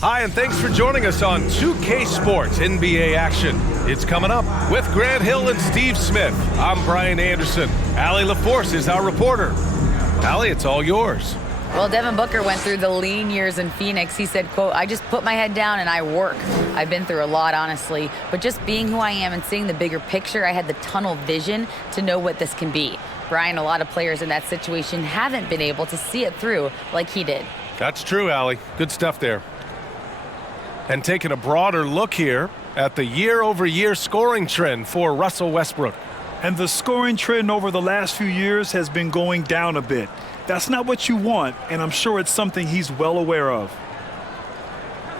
Hi, and thanks for joining us on 2K Sports NBA action. It's coming up with Grant Hill and Steve Smith. I'm Brian Anderson. Allie LaForce is our reporter. Allie, it's all yours. Well, Devin Booker went through the lean years in Phoenix. He said, quote, "I just put my head down and I work. I've been through a lot, honestly, but just being who I am and seeing the bigger picture, I had the tunnel vision to know what this can be." Brian, a lot of players in that situation haven't been able to see it through like he did. That's true, Allie. Good stuff there. And taking a broader look here at the year-over-year scoring trend for Russell Westbrook. And the scoring trend over the last few years has been going down a bit. That's not what you want, and I'm sure it's something he's well aware of.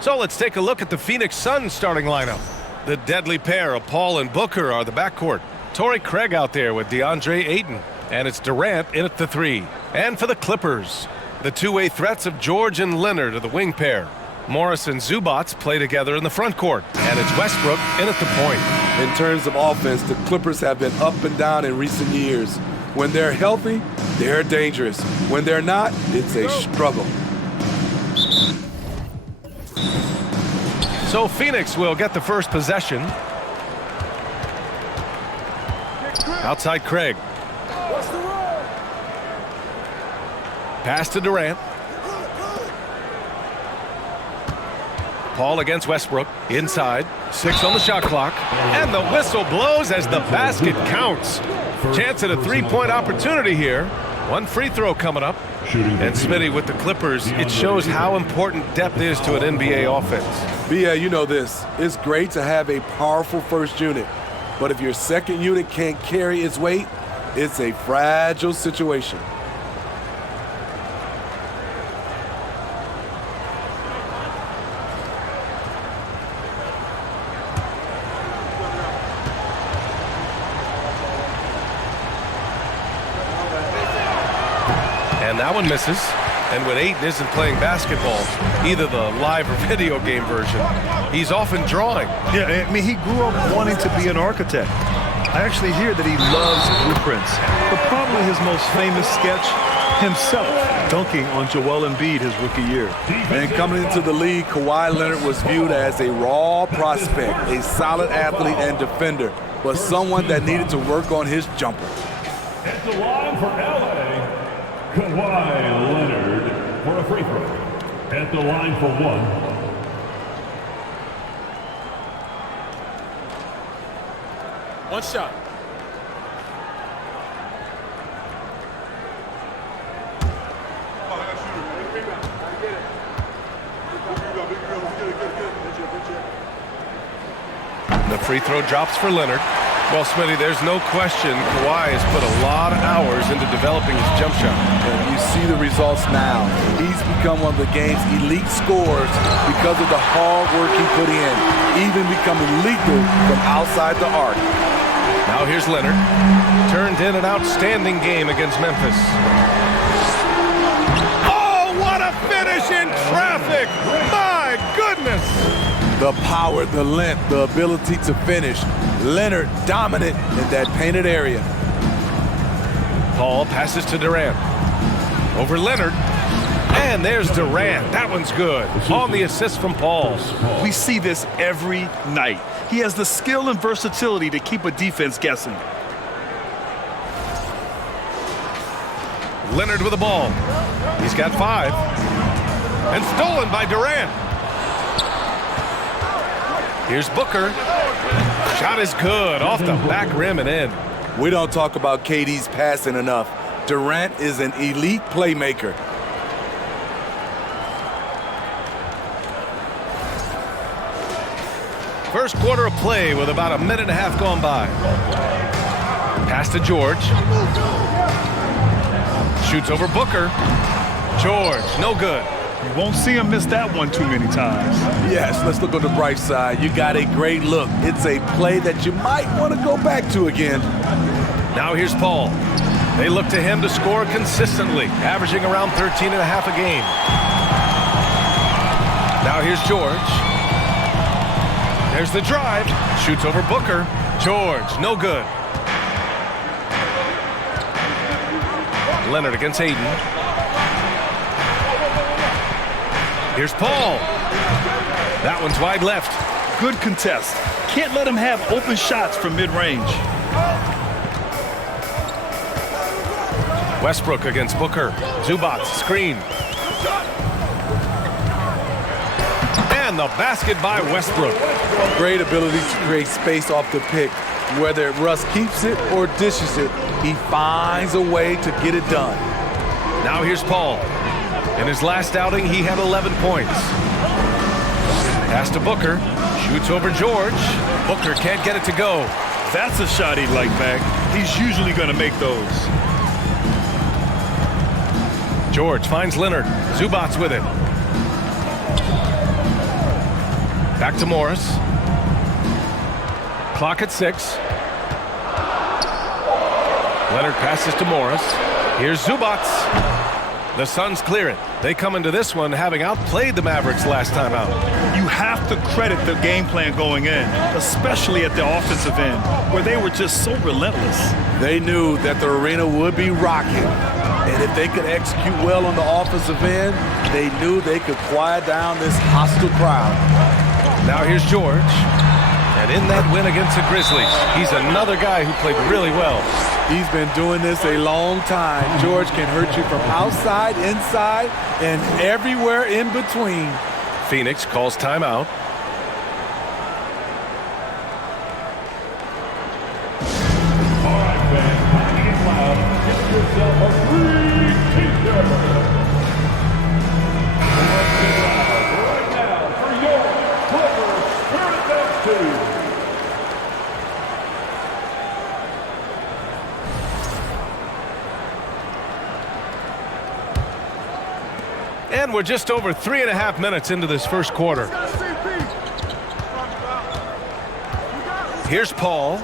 So let's take a look at the Phoenix Suns starting lineup. The deadly pair of Paul and Booker are the backcourt. Torrey Craig out there with DeAndre Ayton. And it's Durant in at the 3. And for the Clippers, the two-way threats of George and Leonard are the wing pair. Morris and Zubats play together in the front court. And it's Westbrook in at the point. In terms of offense, the Clippers have been up and down in recent years. When they're healthy, they're dangerous. When they're not, it's a struggle. So Phoenix will get the first possession. Outside Craig. Pass to Durant. Paul against Westbrook. Inside. 6 on the shot clock. And the whistle blows as the basket counts. Chance at a three-point opportunity here. One free throw coming up. And Smitty with the Clippers, it shows how important depth is to an NBA offense. Yeah, you know this. It's great to have a powerful first unit. But if your second unit can't carry its weight, it's a fragile situation. And that one misses. And when Ayton isn't playing basketball, either the live or video game version, he's often drawing. Yeah, I mean, he grew up wanting to be an architect. I actually hear that he loves blueprints. But probably his most famous sketch, himself dunking on Joel Embiid his rookie year. And coming into the league, Kawhi Leonard was viewed as a raw prospect, a solid athlete and defender, but someone that needed to work on his jumper. At the line for LA, Kawhi Leonard for a free throw. At the line for 1. One shot. The free throw drops for Leonard. Well, Smitty, there's no question Kawhi has put a lot of hours into developing his jump shot. And you see the results now. He's become one of the game's elite scorers because of the hard work he put in, even becoming lethal from outside the arc. Now here's Leonard. Turned in an outstanding game against Memphis. Oh, what a finish in traffic! My goodness! The power, the length, the ability to finish. Leonard dominant in that painted area. Paul passes to Durant. Over Leonard. And there's Durant. That one's good. On the assist from Paul. We see this every night. He has the skill and versatility to keep a defense guessing. Leonard with the ball. He's got 5. And stolen by Durant. Here's Booker. Shot is good. Off the back rim and in. We don't talk about KD's passing enough. Durant is an elite playmaker. First quarter of play with about a minute and a half gone by. Pass to George. Shoots over Booker. George, no good. You won't see him miss that one too many times. Yes, let's look on the bright side. You got a great look. It's a play that you might want to go back to again. Now here's Paul. They look to him to score consistently, averaging around 13 and a half a game. Now here's George. There's the drive. Shoots over Booker. George, no good. Leonard against Ayton. Here's Paul. That one's wide left. Good contest. Can't let him have open shots from mid-range. Westbrook against Booker. Zubac screen. And the basket by Westbrook. Great ability to create space off the pick. Whether Russ keeps it or dishes it, he finds a way to get it done. Now here's Paul. In his last outing, he had 11 points. Pass to Booker. Shoots over George. Booker can't get it to go. That's a shot he'd like back. He's usually going to make those. George finds Leonard. Zubac with it. Back to Morris. Clock at 6. Leonard passes to Morris. Here's Zubac. The Suns clear it. They come into this one having outplayed the Mavericks last time out. You have to credit the game plan going in, especially at the offensive end, where they were just so relentless. They knew that the arena would be rocking. And if they could execute well on the offensive end, they knew they could quiet down this hostile crowd. Now here's George. And in that win against the Grizzlies, he's another guy who played really well. He's been doing this a long time. George can hurt you from outside, inside, and everywhere in between. Phoenix calls timeout. All right, fans, time to get loud. Get yourself a free t-shirt. Let's get loud right now for your Clippers Tournament team. And we're just over 3.5 minutes into this first quarter. Here's Paul.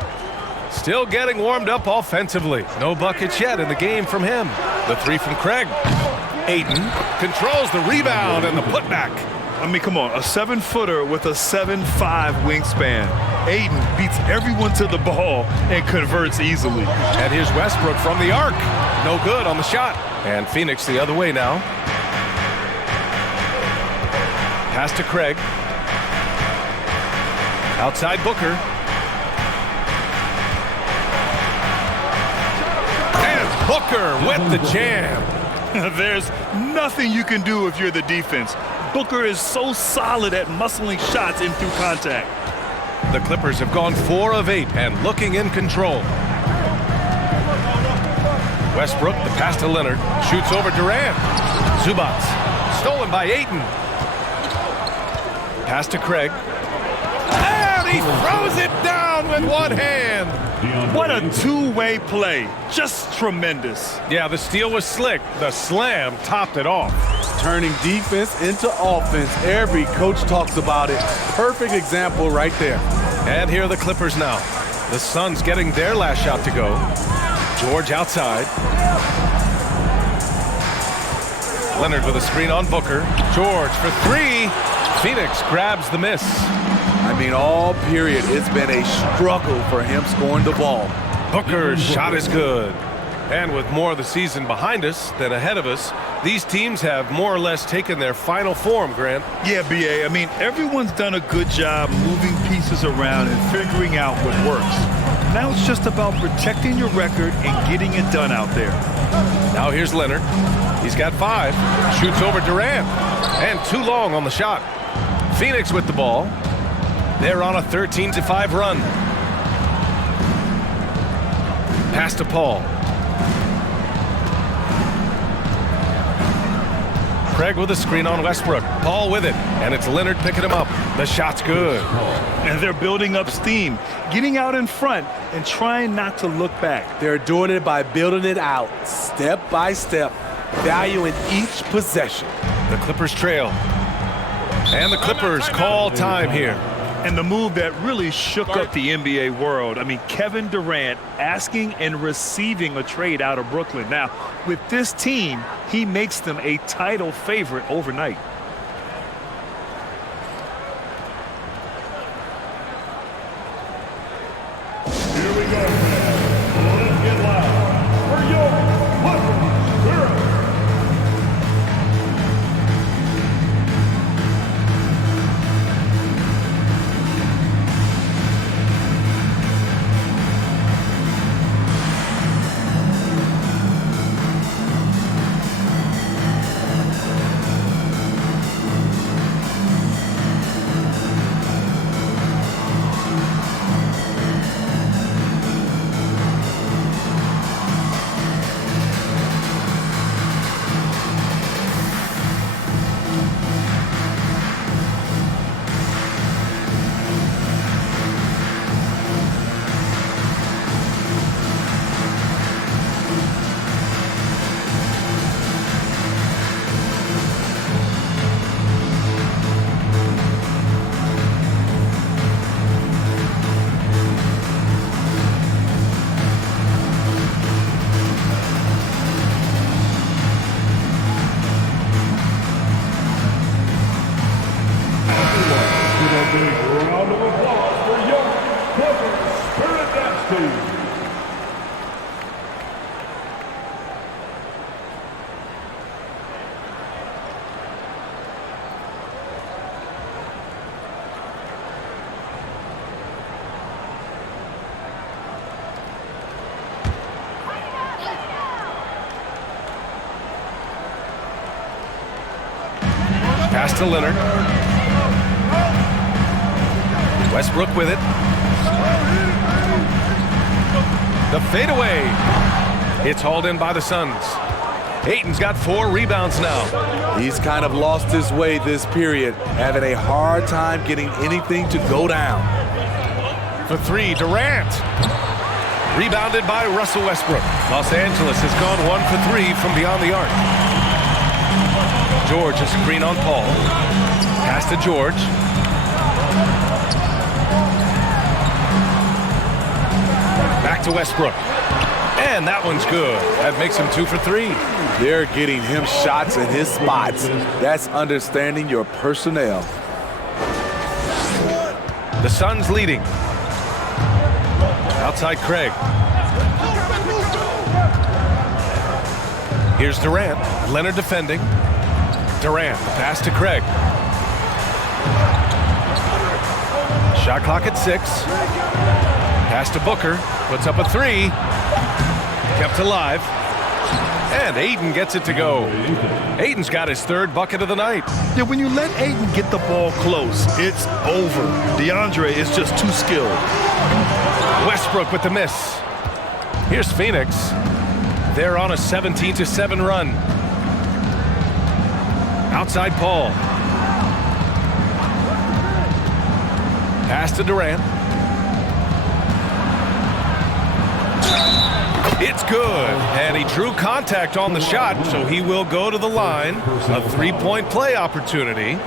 Still getting warmed up offensively. No buckets yet in the game from him. The three from Craig. Ayton controls the rebound and the putback. I mean, come on, a 7-footer with a 7'5" wingspan. Ayton beats everyone to the ball and converts easily. And here's Westbrook from the arc. No good on the shot. And Phoenix the other way now. Pass to Craig. Outside Booker. And Booker with the jam. There's nothing you can do if you're the defense. Booker is so solid at muscling shots in through contact. The Clippers have gone 4 of 8 and looking in control. Westbrook, the pass to Leonard. Shoots over Durant. Zubac. Stolen by Ayton. Pass to Craig. And he throws it down with one hand. What a two-way play. Just tremendous. Yeah, the steal was slick. The slam topped it off. Turning defense into offense. Every coach talks about it. Perfect example right there. And here are the Clippers now. The Suns getting their last shot to go. George outside. Leonard with a screen on Booker. George for 3. Phoenix grabs the miss. I mean, all period, it's been a struggle for him scoring the ball. Booker's shot is good. And with more of the season behind us than ahead of us, these teams have more or less taken their final form, Grant. Yeah, B.A., I mean, everyone's done a good job moving pieces around and figuring out what works. Now it's just about protecting your record and getting it done out there. Now here's Leonard. He's got 5. Shoots over Durant. And too long on the shot. Phoenix with the ball. They're on a 13-5 run. Pass to Paul. Craig with a screen on Westbrook. Paul with it, and it's Leonard picking him up. The shot's good. And they're building up steam, getting out in front and trying not to look back. They're doing it by building it out, step by step, valuing each possession. The Clippers trail. And the Clippers call time here. And the move that really shook up the NBA world. I mean, Kevin Durant asking and receiving a trade out of Brooklyn. Now, with this team, he makes them a title favorite overnight. Here we go, fans. Let's get loud for your Clippers. big round of applause for young Clippers Spirit Dance Team. Pass to Leonard. Westbrook with it. The fadeaway. It's hauled in by the Suns. Ayton's got 4 rebounds now. He's kind of lost his way this period, having a hard time getting anything to go down. For 3, Durant. Rebounded by Russell Westbrook. Los Angeles has gone 1 for 3 from beyond the arc. George, a screen on Paul. Pass to George. Back to Westbrook. And that one's good. That makes him 2 for 3. They're getting him shots in his spots. That's understanding your personnel. The Suns leading. Outside Craig. Here's Durant. Leonard defending. Durant, pass to Craig. Shot clock at 6. Pass to Booker. Puts up a 3. Kept alive. And Ayton gets it to go. Ayton's got his 3rd bucket of the night. Yeah, when you let Ayton get the ball close, it's over. DeAndre is just too skilled. Westbrook with the miss. Here's Phoenix. They're on a 17-7 run. Outside Paul. Pass to Durant. It's good. And he drew contact on the shot, so he will go to the line. A 3-point play opportunity.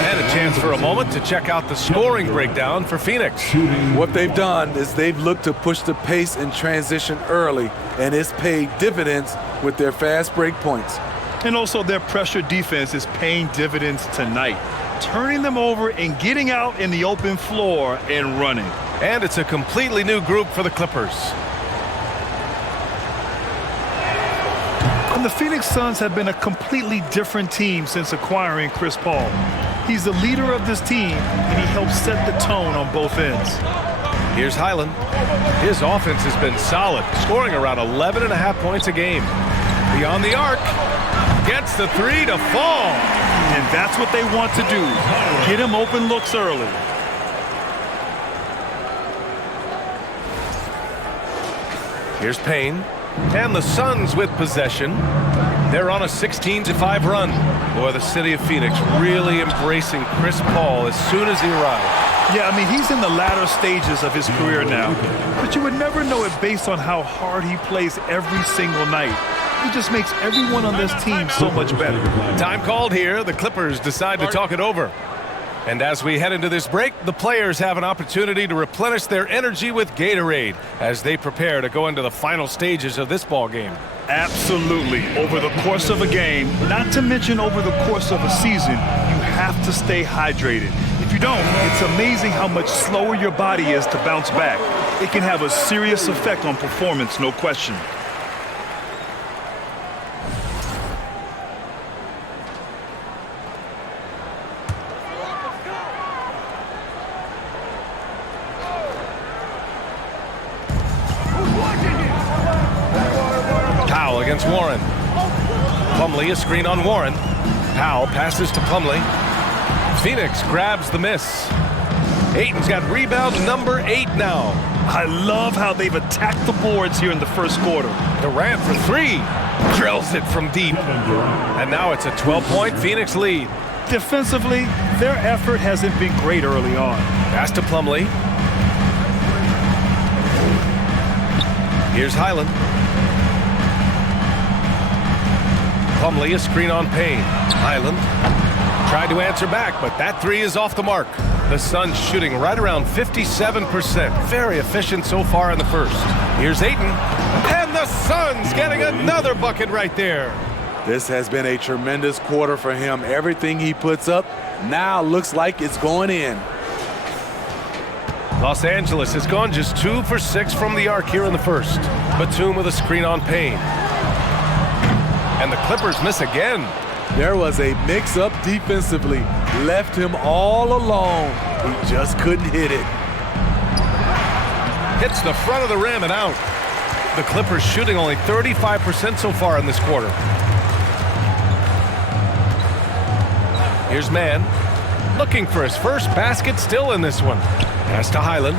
And a chance for a moment to check out the scoring breakdown for Phoenix. What they've done is they've looked to push the pace in transition early, and it's paid dividends with their fast break points. And also their pressure defense is paying dividends tonight, turning them over and getting out in the open floor and running. And it's a completely new group for the Clippers. And the Phoenix Suns have been a completely different team since acquiring Chris Paul. He's the leader of this team, and he helps set the tone on both ends. Here's Highland. His offense has been solid, scoring around 11.5 points a game. Beyond the arc, gets the 3 to fall. And that's what they want to do, get him open looks early. Here's Payne. And the Suns with possession. They're on a 16-5 run. Boy, the city of Phoenix really embracing Chris Paul as soon as he arrived. Yeah, I mean, he's in the latter stages of his career now. But you would never know it based on how hard he plays every single night. He just makes everyone on this team so much better. Time called here. The Clippers decide to talk it over. And as we head into this break, the players have an opportunity to replenish their energy with Gatorade as they prepare to go into the final stages of this ball game. Absolutely. Over the course of a game, not to mention over the course of a season, you have to stay hydrated. If you don't, it's amazing how much slower your body is to bounce back. It can have a serious effect on performance, no question. Against Warren. Plumlee, a screen on Warren. Powell passes to Plumlee. Phoenix grabs the miss. Ayton's got rebound number 8 now. I love how they've attacked the boards here in the first quarter. Durant for 3. Drills it from deep. And now it's a 12-point Phoenix lead. Defensively, their effort hasn't been great early on. Pass to Plumlee. Here's Highland. Plumlee, a screen on Payne. Highland tried to answer back, but that 3 is off the mark. The Suns shooting right around 57%. Very efficient so far in the first. Here's Ayton. And the Suns getting another bucket right there. This has been a tremendous quarter for him. Everything he puts up now looks like it's going in. Los Angeles has gone just 2 for 6 from the arc here in the first. Batum with a screen on Payne. And the Clippers miss again. There was a mix-up defensively. Left him all alone. He just couldn't hit it. Hits the front of the rim and out. The Clippers shooting only 35% so far in this quarter. Here's Mann, looking for his first basket still in this one. Pass to Highland.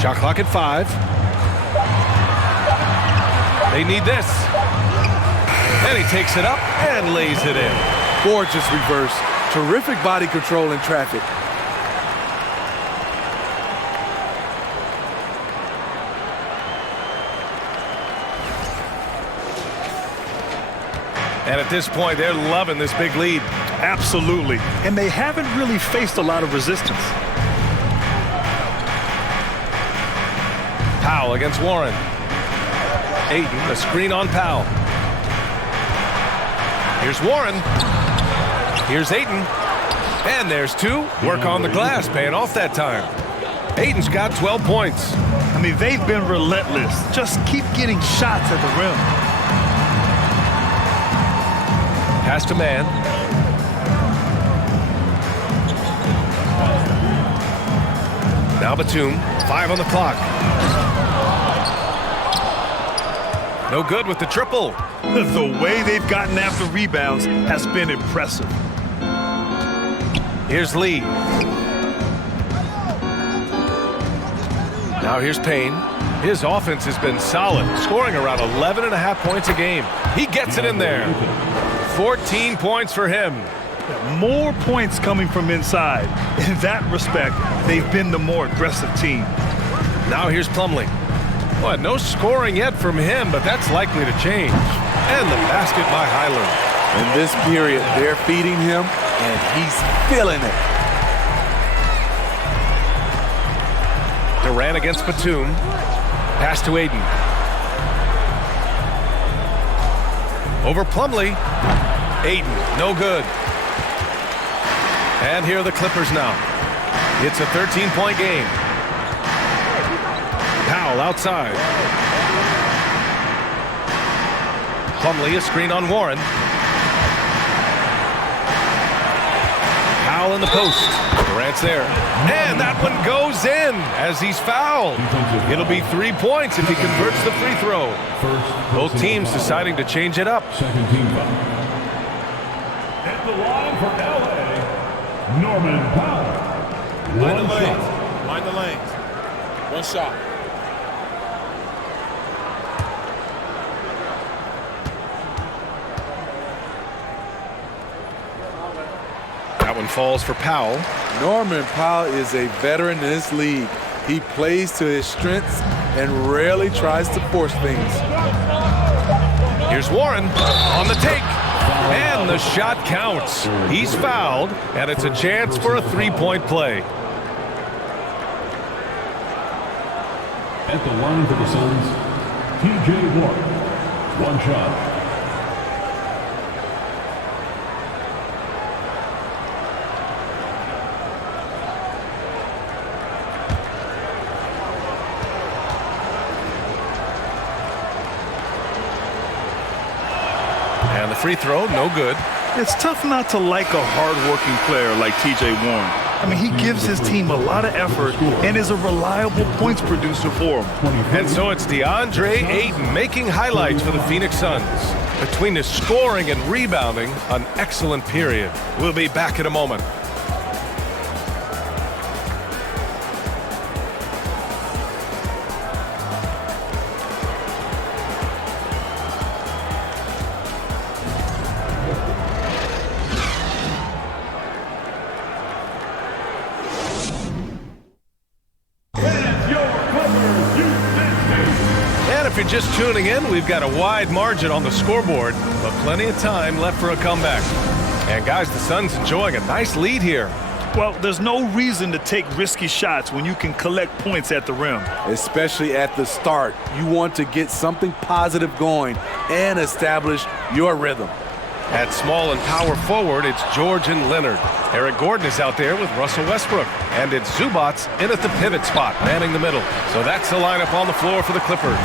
Shot clock at 5. They need this. And he takes it up and lays it in. Gorgeous reverse. Terrific body control in traffic. And at this point, they're loving this big lead. Absolutely. And they haven't really faced a lot of resistance. Powell against Warren. Ayton, a screen on Powell. Here's Warren. Here's Ayton. And there's 2. Work on the glass, paying off that time. Ayton's got 12 points. I mean, they've been relentless. Just keep getting shots at the rim. Pass to Mann. Now Batum, 5 on the clock. No good with the triple. The way they've gotten after rebounds has been impressive. Here's Lee. Now here's Payne. His offense has been solid, scoring around 11.5 points a game. He gets it in there. 14 points for him. More points coming from inside. In that respect, they've been the more aggressive team. Now here's Plumlee. Well, no scoring yet from him, but that's likely to change. And the basket by Highland. In this period, they're feeding him, and he's feeling it. Durant against Batum. Pass to Ayton. Over Plumlee. Ayton, no good. And here are the Clippers now. It's a 13-point game. Powell outside. Plumlee, a screen on Warren. Powell in the post. Durant's there. And that one goes in as he's fouled. It'll be 3 points if he converts the free throw. Both teams deciding to change it up. Second team foul. At the line for LA, Norman Powell. Mind the One lanes. shot. Mind the lanes. One shot. That one falls for Powell. Norman Powell is a veteran in this league. He plays to his strengths and rarely tries to force things. Here's Warren on the take. And the shot counts. He's fouled, and it's a chance for a 3-point play. At the line for the Suns, T.J. Warren. One shot. And the free throw, no good. It's tough not to like a hard-working player like T.J. Warren. I mean, he gives his team a lot of effort and is a reliable points producer for them. And so it's DeAndre Ayton making highlights for the Phoenix Suns. Between his scoring and rebounding, an excellent period. We'll be back in a moment. If you're just tuning in, we've got a wide margin on the scoreboard, but plenty of time left for a comeback. And guys, the Suns enjoying a nice lead here. Well, there's no reason to take risky shots when you can collect points at the rim. Especially at the start. You want to get something positive going and establish your rhythm. At small and power forward, it's George and Leonard. Eric Gordon is out there with Russell Westbrook. And it's Zubats in at the pivot spot, manning the middle. So that's the lineup on the floor for the Clippers.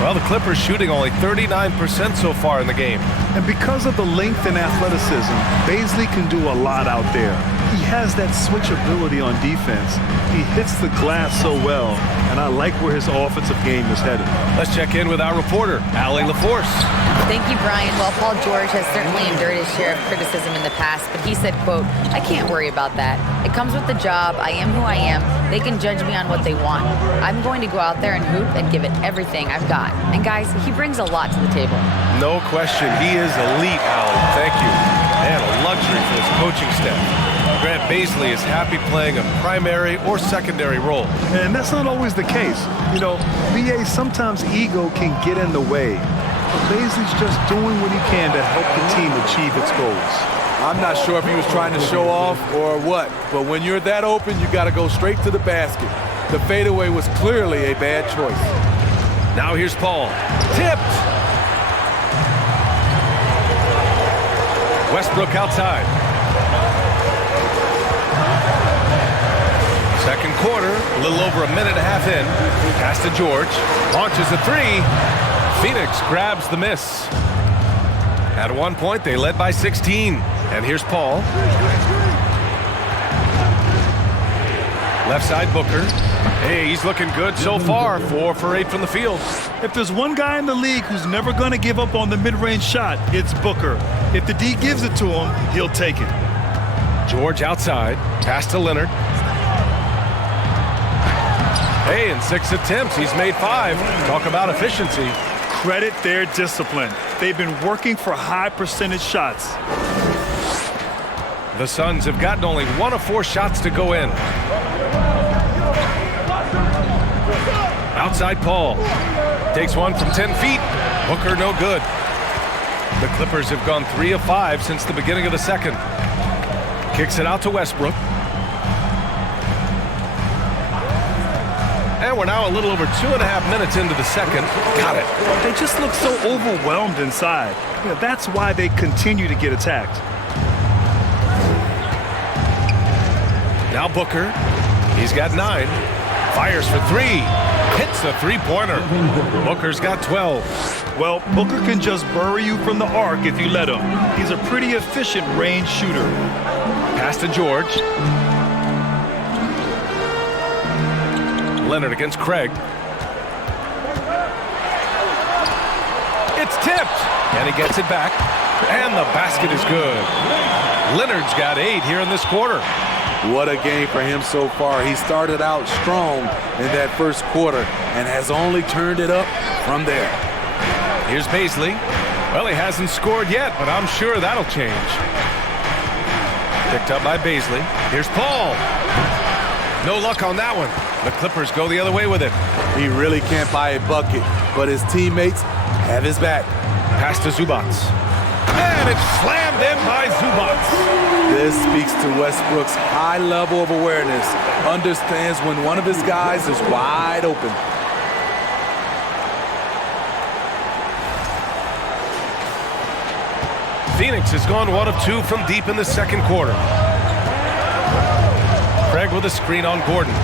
Well, the Clippers shooting only 39% so far in the game. And because of the length and athleticism, Bazley can do a lot out there. He has that switchability on defense. He hits the glass so well, and I like where his offensive game is headed. Let's check in with our reporter, Allie LaForce. Thank you, Brian. Well, Paul George has certainly endured his share of criticism in the past, but he said, quote, "I can't worry about that. It comes with the job. I am who I am. They can judge me on what they want. I'm going to go out there and hoop and give it everything I've got." And guys, he brings a lot to the table. No question, he is elite, Allie. Thank you. And a luxury for his coaching staff. Grant Bazley is happy playing a primary or secondary role. And that's not always the case. You know, BA, sometimes ego can get in the way. But Bazley's just doing what he can to help the team achieve its goals. I'm not sure if he was trying to show off or what, but when you're that open, you got to go straight to the basket. The fadeaway was clearly a bad choice. Now here's Paul. Tipped. Westbrook outside. Second quarter, a little over a minute and a half in. Pass to George. Launches a three. Phoenix grabs the miss. At one point, they led by 16. And here's Paul. Left side, Booker. Hey, he's looking good so far. 4 for 8 from the field. If there's one guy in the league who's never going to give up on the mid-range shot, it's Booker. If the D gives it to him, he'll take it. George outside. Pass to Leonard. Hey, in 6 attempts, he's made 5. Talk about efficiency. Credit their discipline. They've been working for high percentage shots. The Suns have gotten only 1 of 4 shots to go in. Outside Paul. Takes one from 10 feet. Booker no good. The Clippers have gone 3 of 5 since the beginning of the second. Kicks it out to Westbrook. And we're now a little over 2.5 minutes into the second. Got it. They just look so overwhelmed inside. You know, that's why they continue to get attacked. Now Booker. He's got 9. Fires for 3. Hits the three-pointer. Booker's got 12. Well, Booker can just bury you from the arc if you let him. He's a pretty efficient range shooter. Pass to George. Leonard against Craig. It's tipped. And he gets it back. And the basket is good. Leonard's got 8 here in this quarter. What a game for him so far. He started out strong in that first quarter and has only turned it up from there. Here's Bazley. Well, he hasn't scored yet, but I'm sure that'll change. Picked up by Bazley. Here's Paul. No luck on that one. The Clippers go the other way with it. He really can't buy a bucket, but his teammates have his back. Pass to Zubats. And it's slammed in by Zubats. This speaks to Westbrook's high level of awareness. Understands when one of his guys is wide open. Phoenix has gone 1 of 2 from deep in the second quarter. Craig with a screen on Gordon.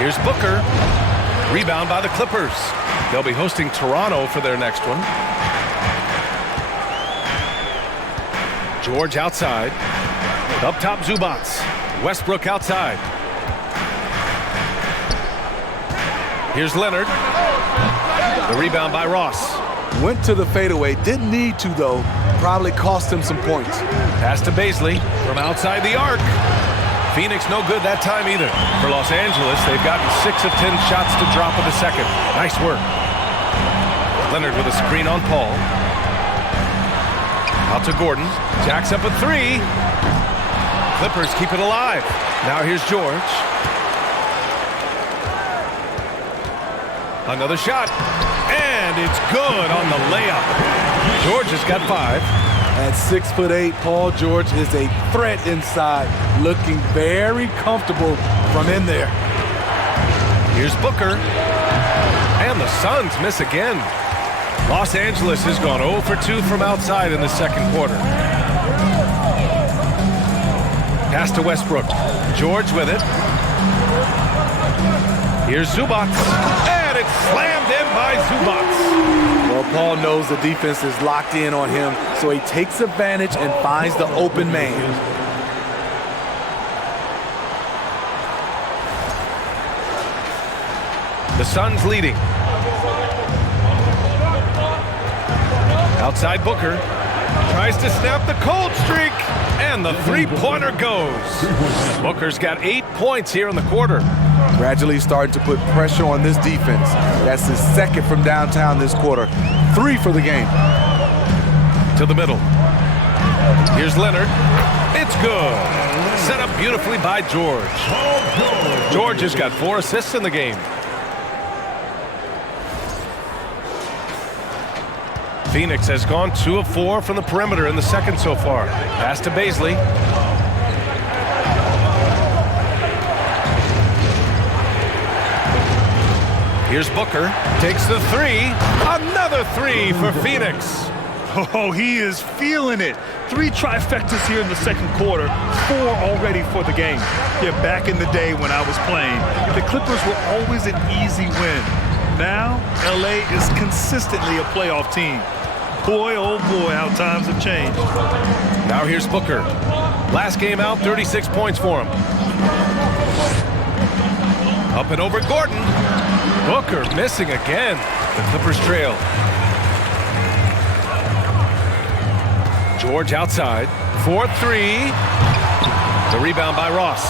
Here's Booker. Rebound by the Clippers. They'll be hosting Toronto for their next one. George outside. Up top, Zubats. Westbrook outside. Here's Leonard. The rebound by Ross. Went to the fadeaway. Didn't need to, though. Probably cost him some points. Pass to Bazley from outside the arc. Phoenix no good that time either. For Los Angeles, they've gotten 6 of 10 shots to drop in the second. Nice work. Leonard with a screen on Paul. Out to Gordon. Jacks up a 3. Clippers keep it alive. Now here's George. Another shot. And And it's good on the layup. George has got 5. At 6'8", Paul George is a threat inside, looking very comfortable from in there. Here's Booker. And the Suns miss again. Los Angeles has gone 0 for 2 from outside in the second quarter. Pass to Westbrook. George with it. Here's Zubac. And it's slammed in by Zubac. Well, Paul knows the defense is locked in on him, so he takes advantage and finds the open man. The Suns leading. Outside Booker. Tries to snap the cold streak. And the three-pointer goes. Booker's got 8 points here in the quarter. Gradually starting to put pressure on this defense. That's his second from downtown this quarter. 3 for the game. To the middle. Here's Leonard. It's good. Set up beautifully by George. George has got 4 assists in the game. Phoenix has gone 2 of 4 from the perimeter in the second so far. Pass to Baisley. Here's Booker. Takes the 3. Another 3 for Phoenix. Oh, he is feeling it. 3 trifectas here in the second quarter, 4 already for the game. Yeah, back in the day when I was playing, the Clippers were always an easy win. Now, LA is consistently a playoff team. Boy, oh boy, how times have changed. Now here's Booker. Last game out, 36 points for him. Up and over Gordon. Booker missing again. The Clippers trail. George outside. 4-3. The rebound by Ross.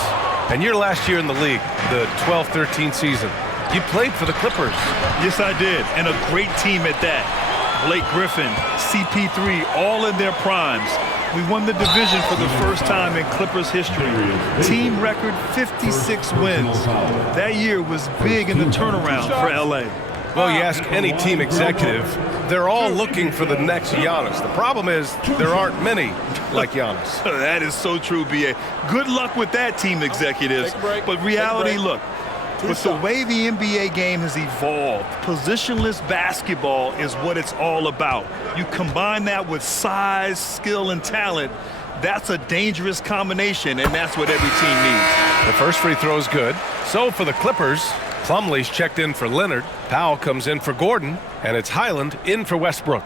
And your last year in the league, the 12-13 season, you played for the Clippers. Yes, I did, and a great team at that. Blake Griffin, CP3, all in their primes. We won the division for the first time in Clippers history. Team record 56 wins. That year was big in the turnaround for LA. Well, you ask any team executive, they're all looking for the next Giannis. The problem is there aren't many like Giannis. That is so true, B.A. Good luck with that, team executives. But reality, look, with the way the NBA game has evolved, positionless basketball is what it's all about. You combine that with size, skill, and talent, that's a dangerous combination, and that's what every team needs. The first free throw is good. So for the Clippers, Plumlee's checked in for Leonard. Powell comes in for Gordon, and it's Highland in for Westbrook.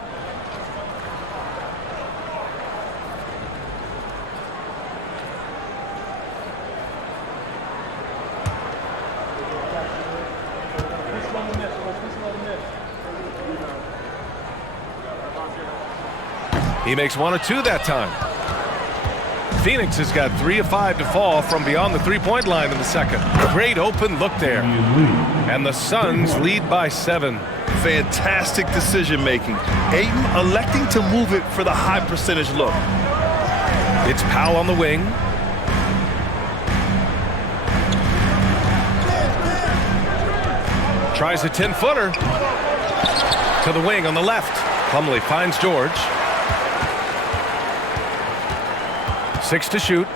He makes 1 of 2 that time. Phoenix has got 3 of 5 to fall from beyond the three-point line in the second. Great open look there. And the Suns lead by 7. Fantastic decision-making. Ayton electing to move it for the high percentage look. It's Powell on the wing. Tries a 10-footer. To the wing on the left. Plumlee finds George. 6 to shoot.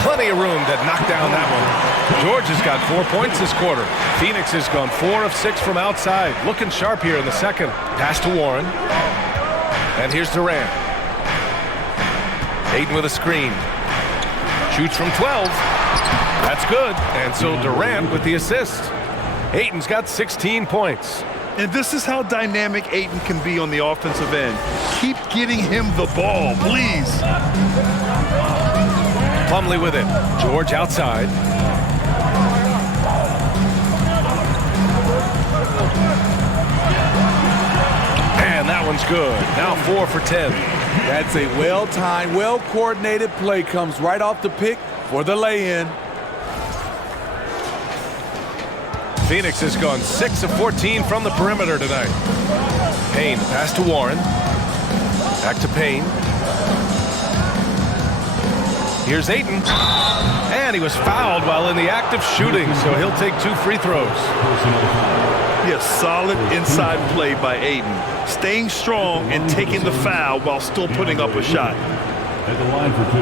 Plenty of room to knock down that one. George has got 4 points this quarter. Phoenix has gone 4 of 6 from outside. Looking sharp here in the second. Pass to Warren. And here's Durant. Ayton with a screen. Shoots from 12. That's good. And so Durant with the assist. Ayton's got 16 points. And this is how dynamic Ayton can be on the offensive end. Keep getting him the ball, please. Plumlee with it. George outside. And that one's good. Now 4 for 10. That's a well-timed, well-coordinated play. Comes right off the pick for the lay-in. Phoenix has gone 6 of 14 from the perimeter tonight. Payne, pass to Warren. Back to Payne. Here's Ayton. And he was fouled while in the act of shooting, so he'll take 2 free throws. Yeah, solid inside play by Ayton. Staying strong and taking the foul while still putting up a shot. At the line for two.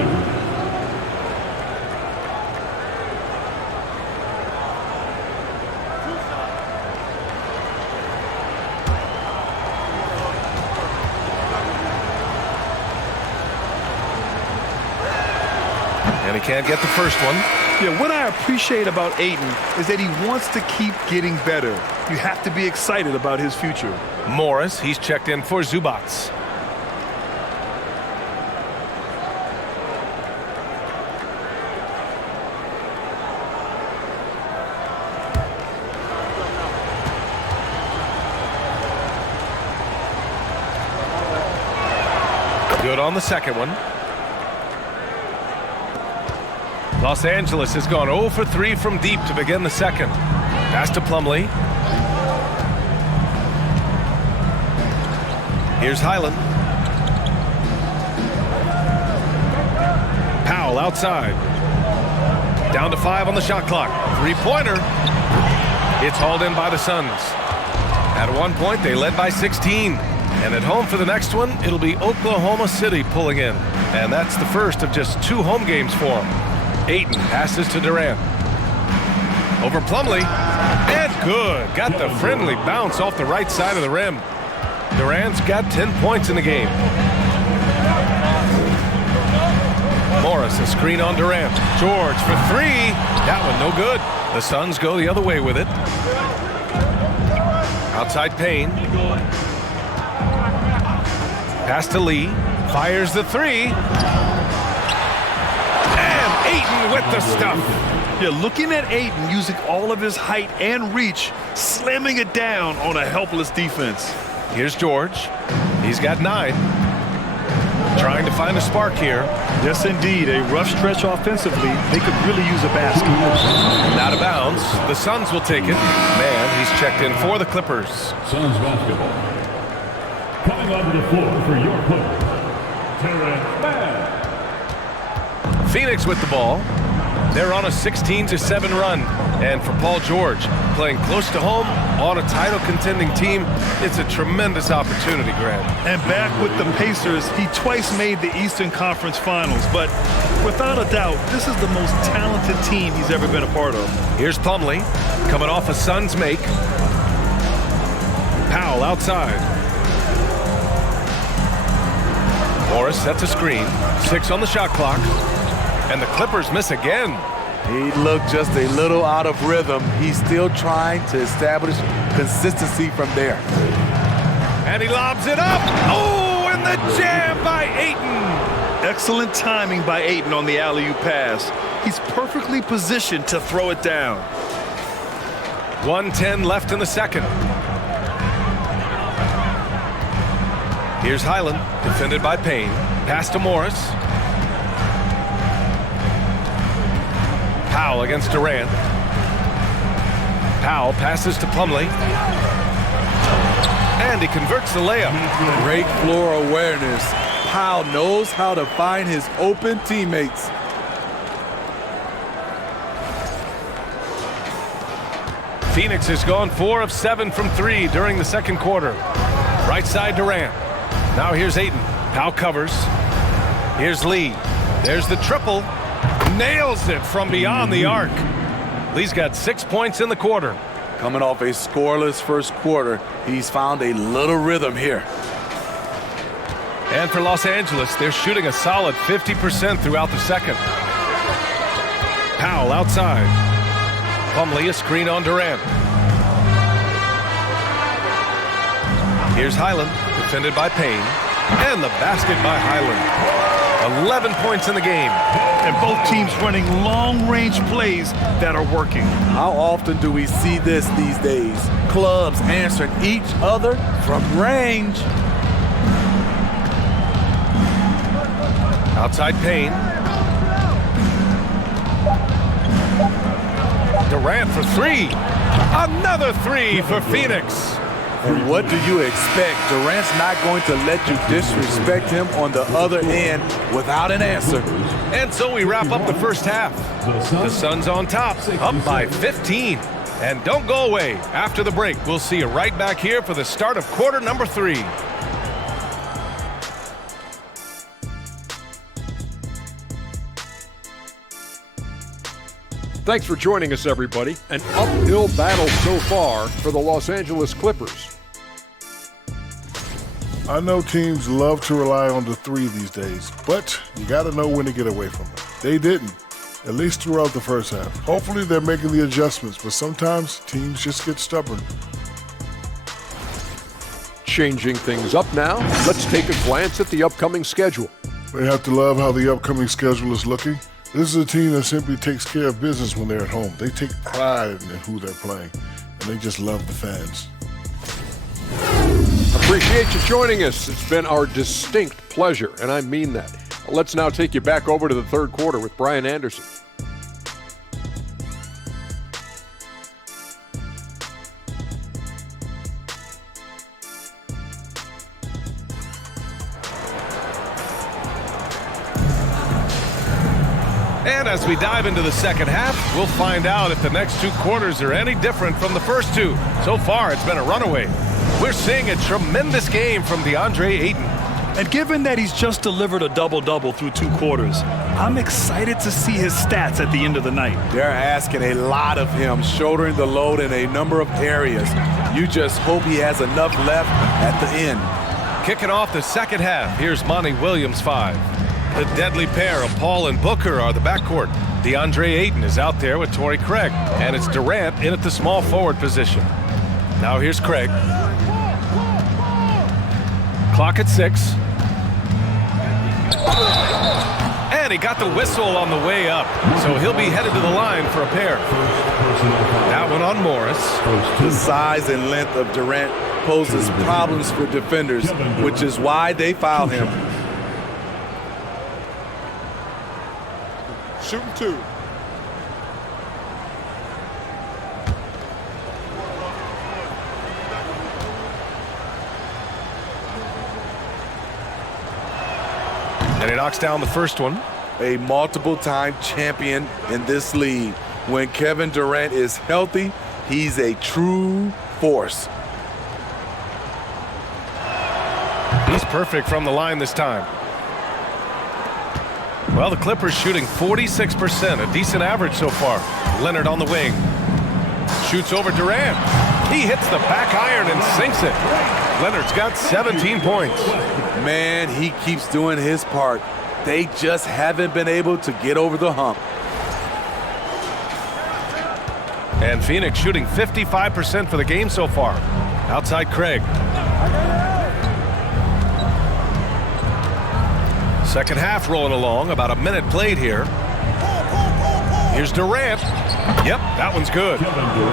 And he can't get the first one. Yeah, what I appreciate about Ayton is that he wants to keep getting better. You have to be excited about his future. Morris, he's checked in for Zubats. Good on the second one. Los Angeles has gone 0 for 3 from deep to begin the second. Pass to Plumlee. Here's Highland. Powell outside. Down to 5 on the shot clock. Three-pointer. It's hauled in by the Suns. At one point, they led by 16. And at home for the next one, it'll be Oklahoma City pulling in. And that's the first of just 2 home games for them. Ayton passes to Durant. Over Plumlee. And good. Got the friendly bounce off the right side of the rim. Durant's got 10 points in the game. Morris, a screen on Durant. George for 3. That one no good. The Suns go the other way with it. Outside Payne. Pass to Lee. Fires the 3. Ayton with the stuff. Yeah, looking at Ayton using all of his height and reach, slamming it down on a helpless defense. Here's George. He's got 9. Trying to find a spark here. Yes, indeed. A rough stretch offensively. They could really use a basket. Out of bounds. The Suns will take it. Man, he's checked in for the Clippers. Suns basketball. Coming onto the floor for your Clippers, Terrence Mann. Phoenix with the ball. They're on a 16-7 run. And for Paul George, playing close to home on a title-contending team, it's a tremendous opportunity, Grant. And back with the Pacers, he twice made the Eastern Conference Finals. But without a doubt, this is the most talented team he's ever been a part of. Here's Plumlee, coming off a Suns make. Powell outside. Morris sets a screen. 6 on the shot clock. And the Clippers miss again. He looked just a little out of rhythm. He's still trying to establish consistency from there. And he lobs it up. Oh, and the jam by Ayton. Excellent timing by Ayton on the alley-oop pass. He's perfectly positioned to throw it down. 1:10 left in the second. Here's Highland, defended by Payne. Pass to Morris. Powell against Durant. Powell passes to Plumlee. And he converts the layup. Great floor awareness. Powell knows how to find his open teammates. Phoenix has gone 4 of 7 from 3 during the second quarter. Right side Durant. Now here's Ayton. Powell covers. Here's Lee. There's the triple. Nails it from beyond the arc. Lee's got 6 points in the quarter. Coming off a scoreless first quarter, he's found a little rhythm here. And for Los Angeles, they're shooting a solid 50% throughout the second. Powell outside. Plumlee, a screen on Durant. Here's Highland, defended by Payne. And the basket by Highland. 11 points in the game. And both teams running long-range plays that are working. How often do we see this these days? Clubs answering each other from range. Outside Payne. Durant for 3. Another 3 for Phoenix. And what do you expect? Durant's not going to let you disrespect him on the other end without an answer. And so we wrap up the first half. The Suns on top, up by 15. And don't go away. After the break, we'll see you right back here for the start of quarter number 3. Thanks for joining us, everybody. An uphill battle so far for the Los Angeles Clippers. I know teams love to rely on the 3 these days, but you got to know when to get away from it. They didn't, at least throughout the first half. Hopefully they're making the adjustments, but sometimes teams just get stubborn. Changing things up now, let's take a glance at the upcoming schedule. They have to love how the upcoming schedule is looking. This is a team that simply takes care of business when they're at home. They take pride in who they're playing, and they just love the fans. Appreciate you joining us. It's been our distinct pleasure, and I mean that. Let's now take you back over to the third quarter with Brian Anderson. And as we dive into the second half, we'll find out if the next 2 quarters are any different from the first 2. So far, it's been a runaway. We're seeing a tremendous game from DeAndre Ayton. And given that he's just delivered a double-double through 2 quarters, I'm excited to see his stats at the end of the night. They're asking a lot of him, shouldering the load in a number of areas. You just hope he has enough left at the end. Kicking off the second half, here's Monty Williams 5. The deadly pair of Paul and Booker are the backcourt. DeAndre Ayton is out there with Torrey Craig, and it's Durant in at the small forward position. Now here's Craig. Clock at 6. And he got the whistle on the way up, so he'll be headed to the line for a pair. That one on Morris. The size and length of Durant poses problems for defenders, which is why they foul him. Shooting 2. And he knocks down the first one. A multiple-time champion in this league. When Kevin Durant is healthy, he's a true force. He's perfect from the line this time. Well, the Clippers shooting 46%, a decent average so far. Leonard on the wing. Shoots over Durant. He hits the back iron and sinks it. Leonard's got 17 points. Man, he keeps doing his part. They just haven't been able to get over the hump. And Phoenix shooting 55% for the game so far. Outside Craig. Second half rolling along, about a minute played here. Here's Durant. Yep, that one's good.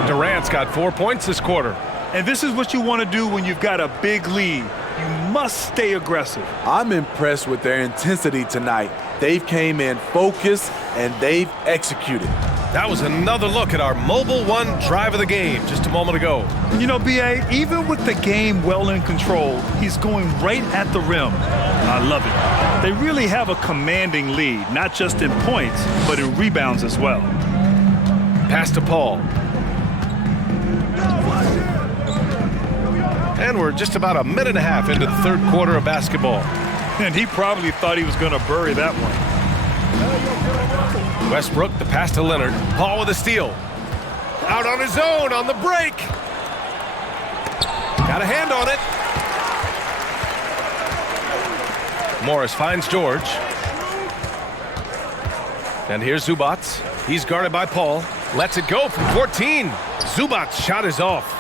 Durant's got 4 points this quarter. And this is what you want to do when you've got a big lead. You must stay aggressive. I'm impressed with their intensity tonight. They've came in focused and they've executed. That was another look at our Mobile One drive of the game just a moment ago. You know, B.A., even with the game well in control, he's going right at the rim. I love it. They really have a commanding lead, not just in points, but in rebounds as well. Pass to Paul. And we're just about a minute and a half into the third quarter of basketball. And he probably thought he was going to bury that one. Westbrook, the pass to Leonard. Paul with a steal. Out on his own on the break. Got a hand on it. Morris finds George. And here's Zubats. He's guarded by Paul. Lets it go from 14. Zubats' shot is off.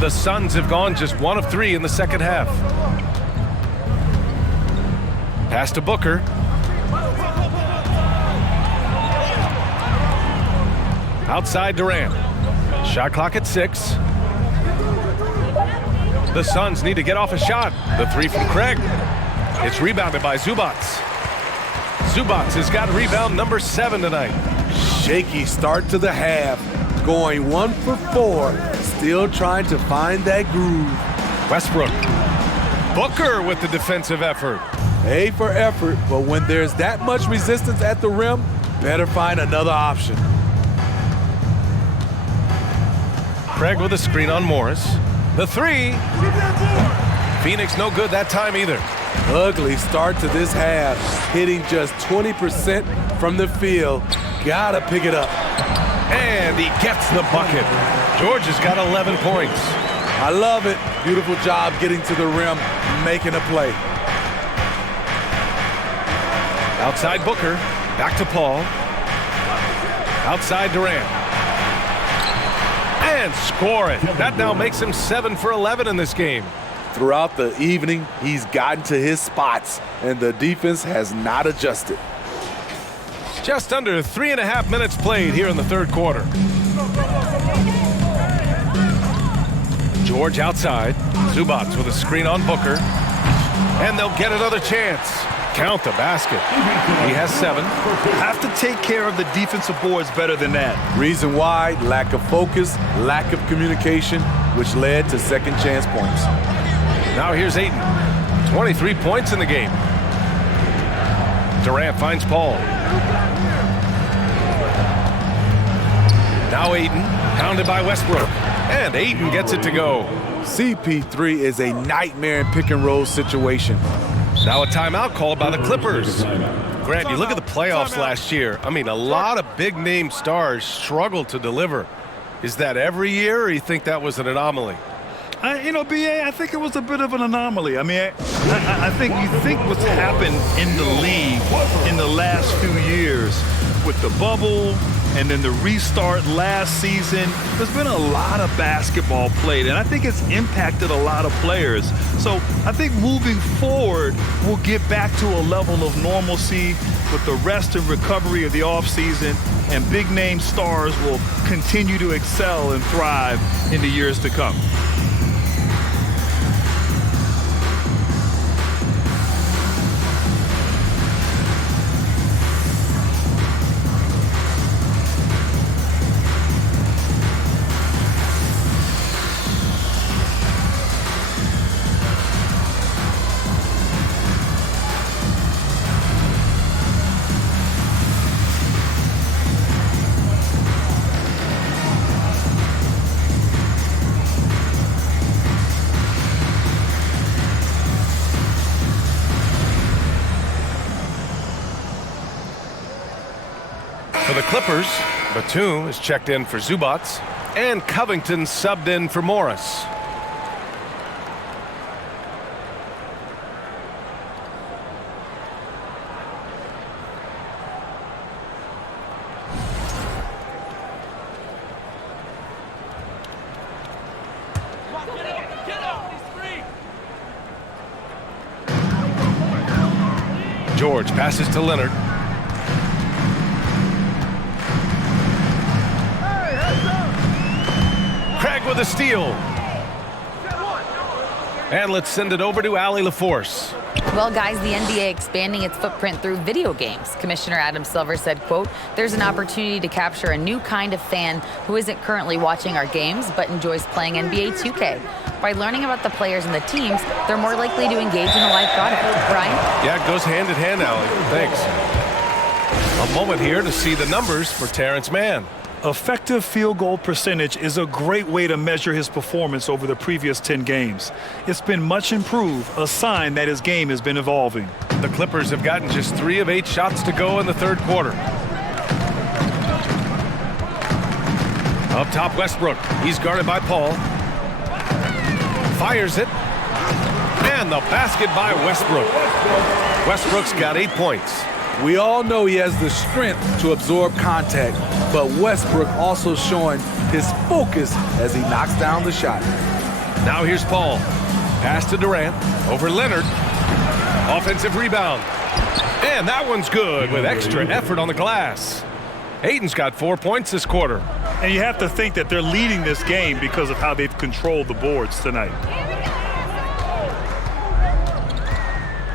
The Suns have gone just 1 of 3 in the second half. Pass to Booker. Outside Durant. Shot clock at 6. The Suns need to get off a shot. The 3 from Craig. It's rebounded by Zubats. Zubats has got rebound number 7 tonight. Shaky start to the half. Going 1 for 4. Still trying to find that groove. Westbrook. Booker with the defensive effort. A for effort, but when there's that much resistance at the rim, better find another option. Craig with a screen on Morris. The three. Phoenix no good that time either. Ugly start to this half. Hitting just 20% from the field. Gotta pick it up. And he gets the bucket. George has got 11 points. I love it. Beautiful job getting to the rim, making a play. Outside Booker. Back to Paul. Outside Durant. And score it. That now makes him 7 for 11 in this game. Throughout the evening, he's gotten to his spots, and the defense has not adjusted. Just under 3.5 minutes played here in the third quarter. George outside. Zubats with a screen on Booker. And they'll get another chance. Count the basket. He has 7. Have to take care of the defensive boards better than that. Reason why, lack of focus, lack of communication, which led to second chance points. Now here's Ayton. 23 points in the game. Durant finds Paul. Now Ayton, pounded by Westbrook. And Ayton gets it to go. CP3 is a nightmare in pick-and-roll situation. Now a timeout called by the Clippers. Grant, you look at the playoffs last year. I mean, a lot of big-name stars struggled to deliver. Is that every year, or you think that was an anomaly? BA, I think it was a bit of an anomaly. I mean, I think you think what's happened in the league in the last few years with the bubble and then the restart last season, there's been a lot of basketball played, and I think it's impacted a lot of players. So I think moving forward, we'll get back to a level of normalcy with the rest and recovery of the offseason, and big-name stars will continue to excel and thrive in the years to come. For the Clippers, Batum is checked in for Zubats, and Covington subbed in for Morris. George passes to Leonard. Craig with a steal. And let's send it over to Allie LaForce. Well, guys, the NBA expanding its footprint through video games. Commissioner Adam Silver said, quote, "There's an opportunity to capture a new kind of fan who isn't currently watching our games but enjoys playing NBA 2K. By learning about the players and the teams, they're more likely to engage in a live product." Brian? Yeah, it goes hand in hand, Allie. Thanks. A moment here to see the numbers for Terrence Mann. Effective field goal percentage is a great way to measure his performance over the previous 10 games. It's been much improved, a sign that his game has been evolving. The Clippers have gotten just 3 of 8 shots to go in the third quarter. Up top, Westbrook. He's guarded by Paul. Fires it. And the basket by Westbrook. Westbrook's got 8 points. We all know he has the strength to absorb contact, but Westbrook also showing his focus as he knocks down the shot. Now here's Paul. Pass to Durant. Over Leonard. Offensive rebound. And that one's good with extra effort on the glass. Ayton's got 4 points this quarter. And you have to think that they're leading this game because of how they've controlled the boards tonight.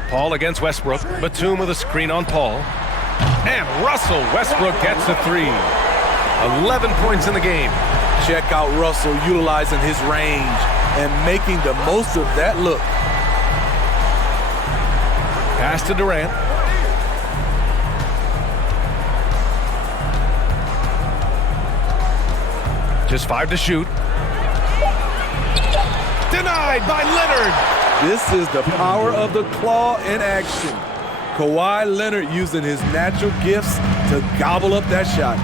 Paul against Westbrook. Batum with a screen on Paul. And Russell Westbrook gets the 3. 11 points in the game. Check out Russell utilizing his range and making the most of that look. Pass to Durant. Just 5 to shoot. denied by Leonard. This is the power of the claw in action. Kawhi Leonard using his natural gifts to gobble up that shot.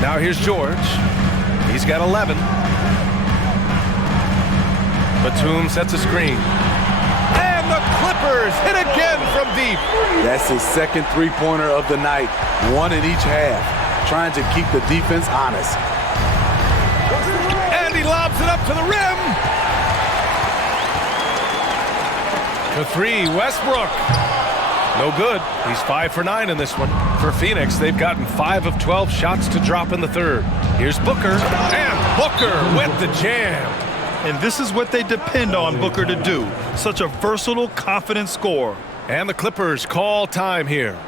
Now here's George. He's got 11. Batum sets a screen. And the Clippers hit again from deep. That's his second three-pointer of the night, one in each half, trying to keep the defense honest. And he lobs it up to the rim. To three, Westbrook. No good. He's 5 for 9 in this one. For Phoenix, they've gotten 5 of 12 shots to drop in the third. Here's Booker. And Booker with the jam. And this is what they depend on Booker to do. Such a versatile, confident scorer. And the Clippers call time here.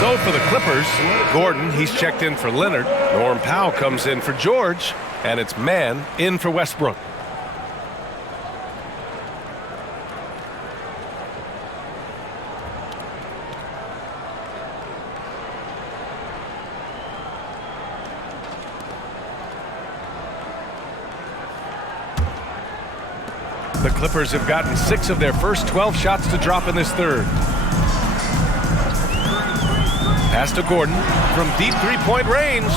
So for the Clippers, Gordon, he's checked in for Leonard. Norm Powell comes in for George. And it's Man in for Westbrook. The Clippers have gotten 6 of their first 12 shots to drop in this third. Pass to Gordon from deep three-point range.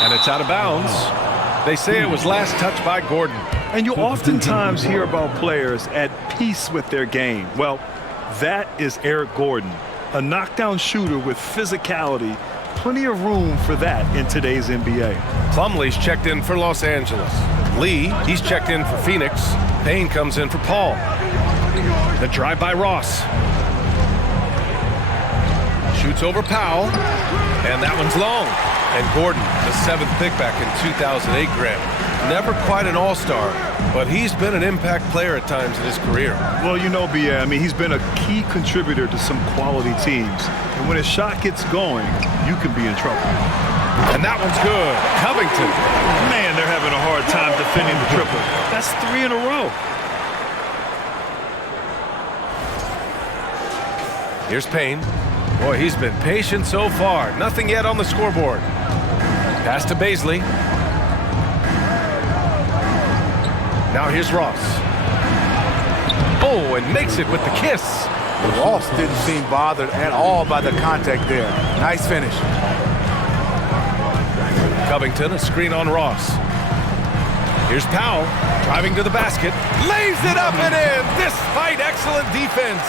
And it's out of bounds. They say it was last touched by Gordon. And you oftentimes hear about players at peace with their game. Well, that is Eric Gordon, a knockdown shooter with physicality. Plenty of room for that in today's NBA. Plumlee's checked in for Los Angeles. Lee, he's checked in for Phoenix. Payne comes in for Paul. The drive by Ross. Shoots over Powell, and that one's long. And Gordon, the 7th pick back in 2008 Graham. Never quite an all-star, but he's been an impact player at times in his career. Well, you know, B.A., I mean, he's been a key contributor to some quality teams. And when his shot gets going, you can be in trouble. And that one's good. Covington. Man, they're having a hard time defending the triple. That's 3 in a row. Here's Payne. Boy, he's been patient so far. Nothing yet on the scoreboard. Pass to Baisley. Now here's Ross. Oh, and makes it with the kiss. Ross didn't seem bothered at all by the contact there. Nice finish. Covington, a screen on Ross. Here's Powell, driving to the basket. Lays it up and in, despite excellent defense.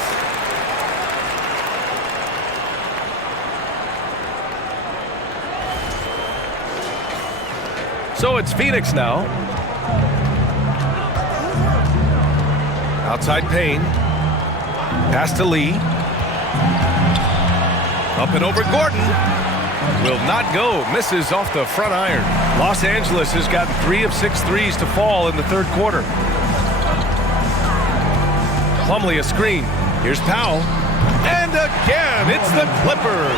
So it's Phoenix now. Outside Payne. Pass to Lee. Up and over Gordon. Will not go. Misses off the front iron. Los Angeles has gotten 3 of 6 threes to fall in the third quarter. Plumlee a screen. Here's Powell. And again, it's the Clippers.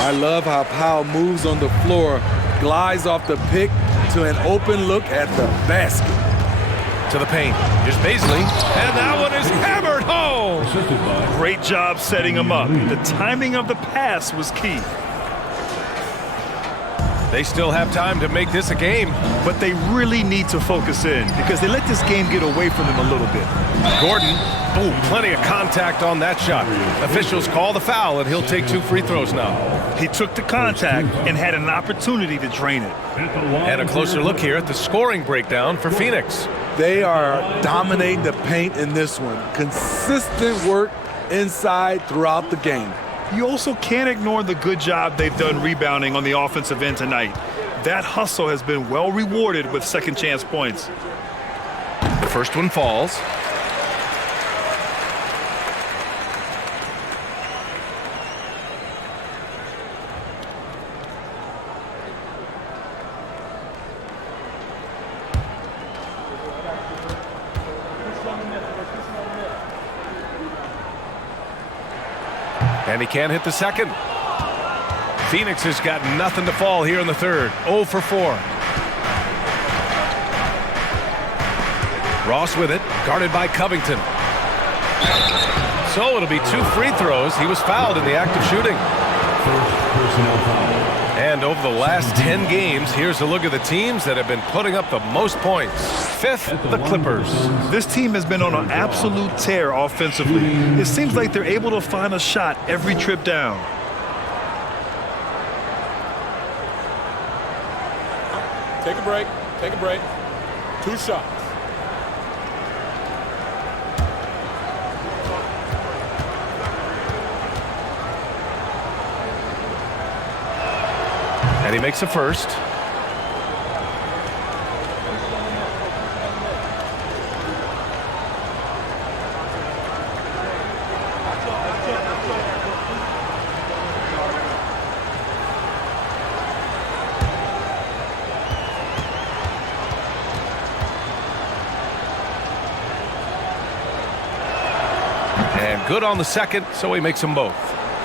I love how Powell moves on the floor, glides off the pick to an open look at the basket. To the paint. Here's Baisley. And that one is hammered home. Great job setting him up. The timing of the pass was key. They still have time to make this a game. But they really need to focus in because they let this game get away from them a little bit. Gordon, plenty of contact on that shot. Officials call the foul, and he'll take 2 free throws now. He took the contact and had an opportunity to drain it. And a closer look here at the scoring breakdown for Phoenix. They are dominating the paint in this one. Consistent work inside throughout the game. You also can't ignore the good job they've done rebounding on the offensive end tonight. That hustle has been well rewarded with second chance points. The first one falls. And he can't hit the second. Phoenix has got nothing to fall here in the third. 0 for 4. Ross with it, guarded by Covington. So it'll be 2 free throws. He was fouled in the act of shooting. First personal foul. And over the last 10 games, here's a look at the teams that have been putting up the most points. 5th, the Clippers. This team has been on an absolute tear offensively. It seems like they're able to find a shot every trip down. Take a break. Take a break. 2 shots. And he makes a first. And good on the second, so he makes them both.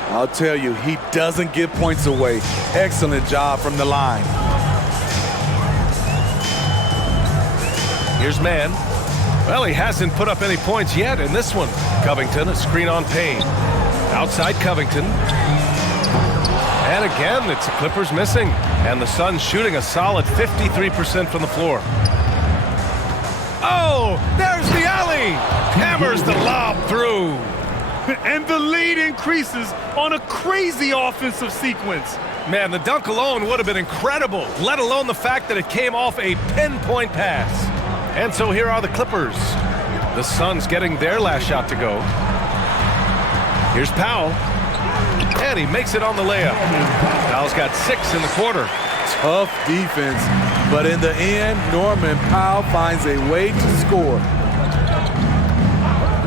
I'll tell you, he doesn't give points away. Excellent job from the line. Here's Mann. Well, he hasn't put up any points yet in this one. Covington, a screen on Payne. Outside Covington. And again, it's the Clippers missing. And the Suns shooting a solid 53% from the floor. Oh, there's the alley. Hammers the lob through. And the lead increases on a crazy offensive sequence. Man, the dunk alone would have been incredible, let alone the fact that it came off a pinpoint pass. And so here are the Clippers. The Suns getting their last shot to go. Here's Powell. And he makes it on the layup. Powell's got 6 in the quarter. Tough defense, but in the end, Norman Powell finds a way to score.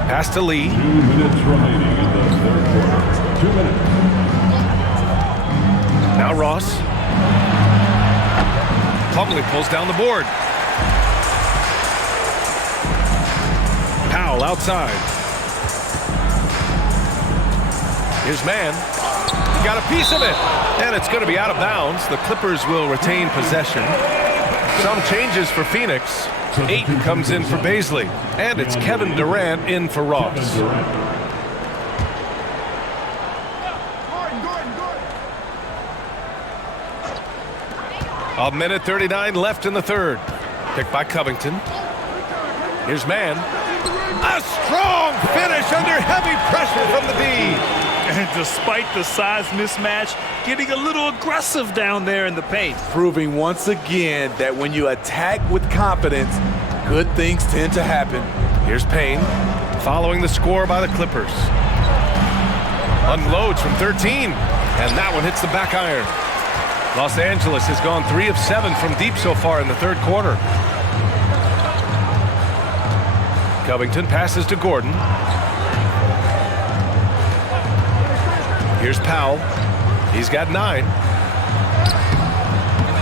Pass to Lee. 2 minutes remaining in the third quarter. 2 minutes. Now Ross. Plumlee pulls down the board. Powell outside. Here's Mann. He got a piece of it. And it's going to be out of bounds. The Clippers will retain possession. Some changes for Phoenix. Ayton comes in for Baisley. And it's Kevin Durant in for Ross. A minute 39 left in the third. Picked by Covington. Here's Mann. A strong finish under heavy pressure from the D. And despite the size mismatch, getting a little aggressive down there in the paint. Proving once again that when you attack with confidence, good things tend to happen. Here's Payne, following the score by the Clippers. Unloads from 13, and that one hits the back iron. Los Angeles has gone 3 of 7 from deep so far in the third quarter. Covington passes to Gordon. Here's Powell. He's got 9.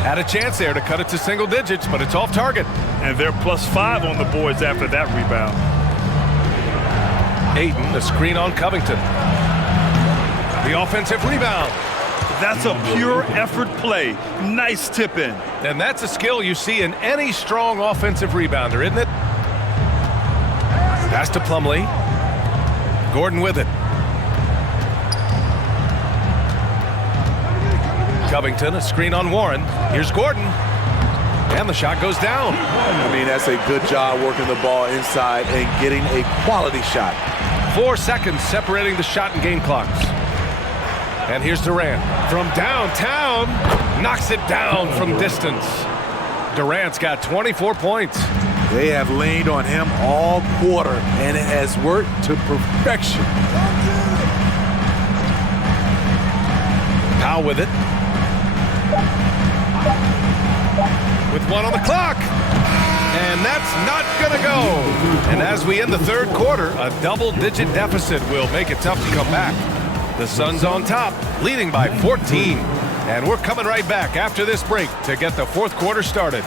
Had a chance there to cut it to single digits, but it's off target. And they're +5 on the boards after that rebound. Ayton, the screen on Covington. The offensive rebound. That's a pure effort play. Nice tip in. And that's a skill you see in any strong offensive rebounder, isn't it? Pass to Plumlee. Gordon with it. Covington, a screen on Warren. Here's Gordon. And the shot goes down. I mean, that's a good job working the ball inside and getting a quality shot. 4 seconds separating the shot and game clocks. And here's Durant from downtown. Knocks it down from distance. Durant's got 24 points. They have leaned on him all quarter, and it has worked to perfection. Powell with it. With 1 on the clock. And that's not going to go. And as we end the third quarter, a double-digit deficit will make it tough to come back. The Suns on top, leading by 14. And we're coming right back after this break to get the fourth quarter started.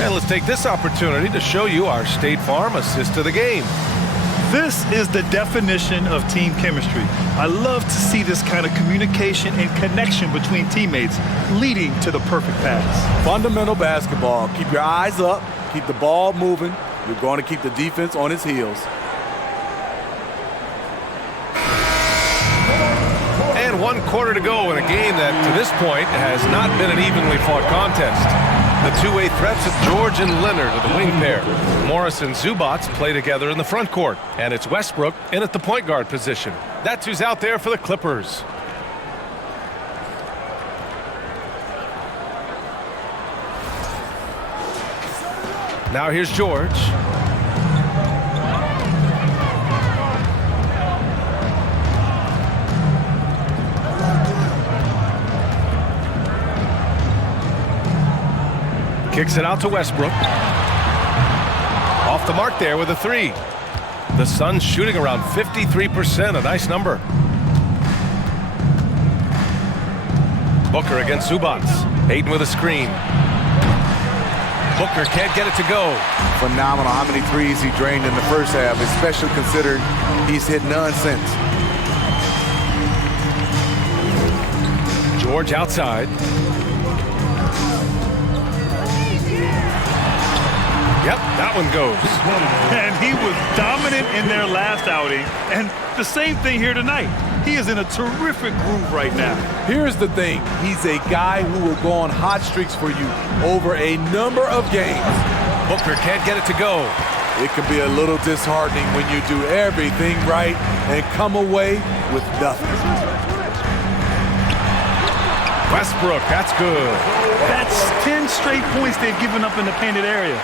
And let's take this opportunity to show you our State Farm assist to the game. This is the definition of team chemistry. I love to see this kind of communication and connection between teammates leading to the perfect pass. Fundamental basketball. Keep your eyes up. Keep the ball moving. You're going to keep the defense on its heels. And 1 quarter to go in a game that, to this point, has not been an evenly fought contest. The two-way threats of George and Leonard are the wing pair. Morris and Zubats play together in the front court. And it's Westbrook in at the point guard position. That's who's out there for the Clippers. Now here's George. Kicks it out to Westbrook. Off the mark there with a 3. The Suns shooting around 53%, a nice number. Booker against Zubats. Ayton with a screen. Booker can't get it to go. Phenomenal how many threes he drained in the first half, especially considering he's hit none since. George outside. Yep, that one goes. And he was dominant in their last outing. And the same thing here tonight. He is in a terrific groove right now. Here's the thing. He's a guy who will go on hot streaks for you over a number of games. Booker can't get it to go. It can be a little disheartening when you do everything right and come away with nothing. Westbrook, that's good. That's 10 straight points they've given up in the painted area.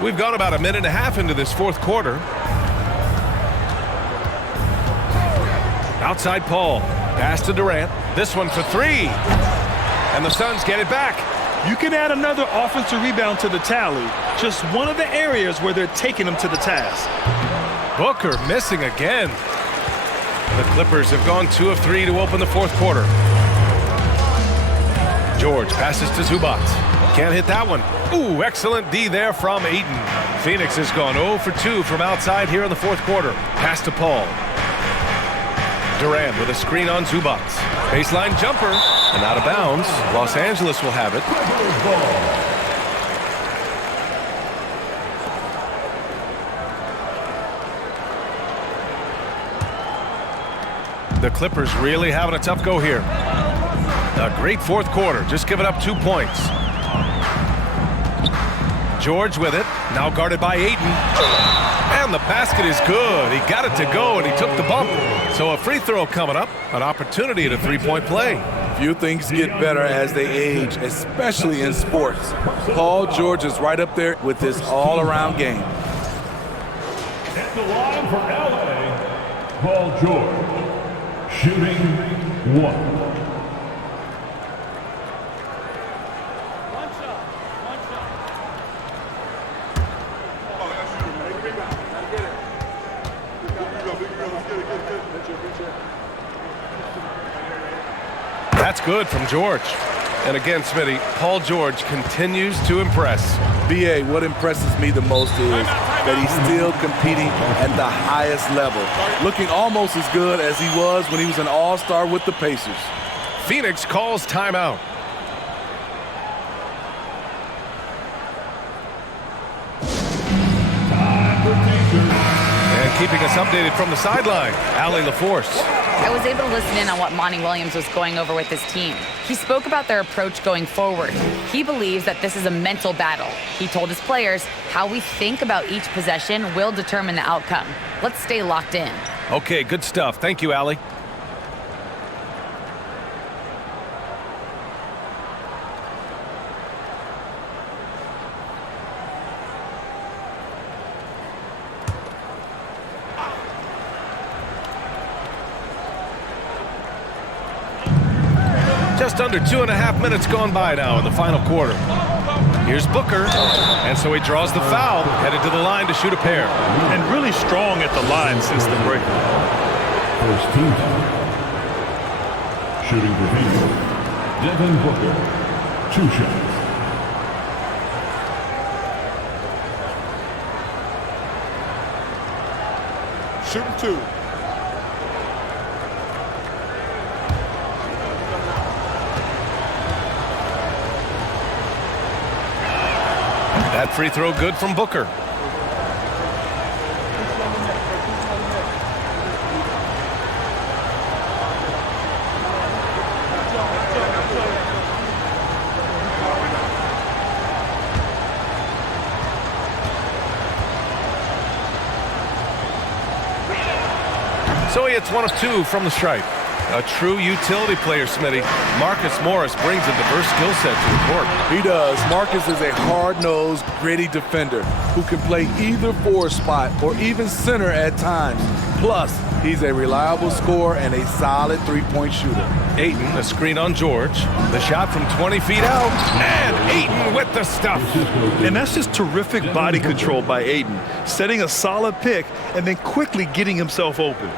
We've gone about a minute and a half into this fourth quarter. Outside Paul. Pass to Durant. This one for 3. And the Suns get it back. You can add another offensive rebound to the tally. Just one of the areas where they're taking them to the task. Booker missing again. The Clippers have gone 2 of 3 to open the fourth quarter. George passes to Zubats. Can't hit that one. Ooh, excellent D there from Ayton. Phoenix has gone 0 for 2 from outside here in the fourth quarter. Pass to Paul. Durant with a screen on Zubats. Baseline jumper and out of bounds. Los Angeles will have it. The Clippers really having a tough go here. A great fourth quarter, just giving up 2 points. George with it, now guarded by Ayton. And the basket is good. He got it to go, and he took the bump. So a free throw coming up, an opportunity at a three-point play. Few things get better as they age, especially in sports. Paul George is right up there with his all-around game. At the line for LA, Paul George, shooting 1. That's good from George. And again, Smitty, Paul George continues to impress. BA, what impresses me the most is that he's still competing at the highest level, looking almost as good as he was when he was an all-star with the Pacers. Phoenix calls timeout. And keeping us updated from the sideline, Allie LaForce. I was able to listen in on what Monty Williams was going over with his team. He spoke about their approach going forward. He believes that this is a mental battle. He told his players how we think about each possession will determine the outcome. Let's stay locked in. Okay, good stuff. Thank you, Allie. Just under 2.5 minutes gone by now in the final quarter. Here's Booker, and so he draws the foul, headed to the line to shoot a pair. And really strong at the line since the break. First team foul. Shooting for Phoenix, Devin Booker. 2 shots. Shooting 2. That free throw good from Booker. So he hits 1 of 2 from the stripe. A true utility player, Smitty. Marcus Morris brings a diverse skill set to the court. He does. Marcus is a hard-nosed, gritty defender who can play either forward spot or even center at times. Plus, he's a reliable scorer and a solid three-point shooter. Ayton, a screen on George. The shot from 20 feet out. And Ayton with the stuff. And that's just terrific body control by Ayton, setting a solid pick and then quickly getting himself open.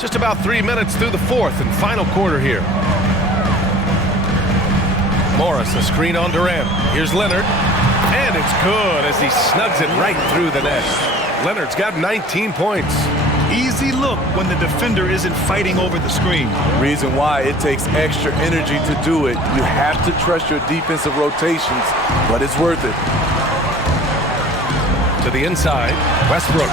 Just about 3 minutes through the fourth and final quarter here. Morris, a screen on Durant. Here's Leonard. And it's good as he snugs it right through the net. Leonard's got 19 points. Easy look when the defender isn't fighting over the screen. Reason why it takes extra energy to do it. You have to trust your defensive rotations, but it's worth it. To the inside, Westbrook.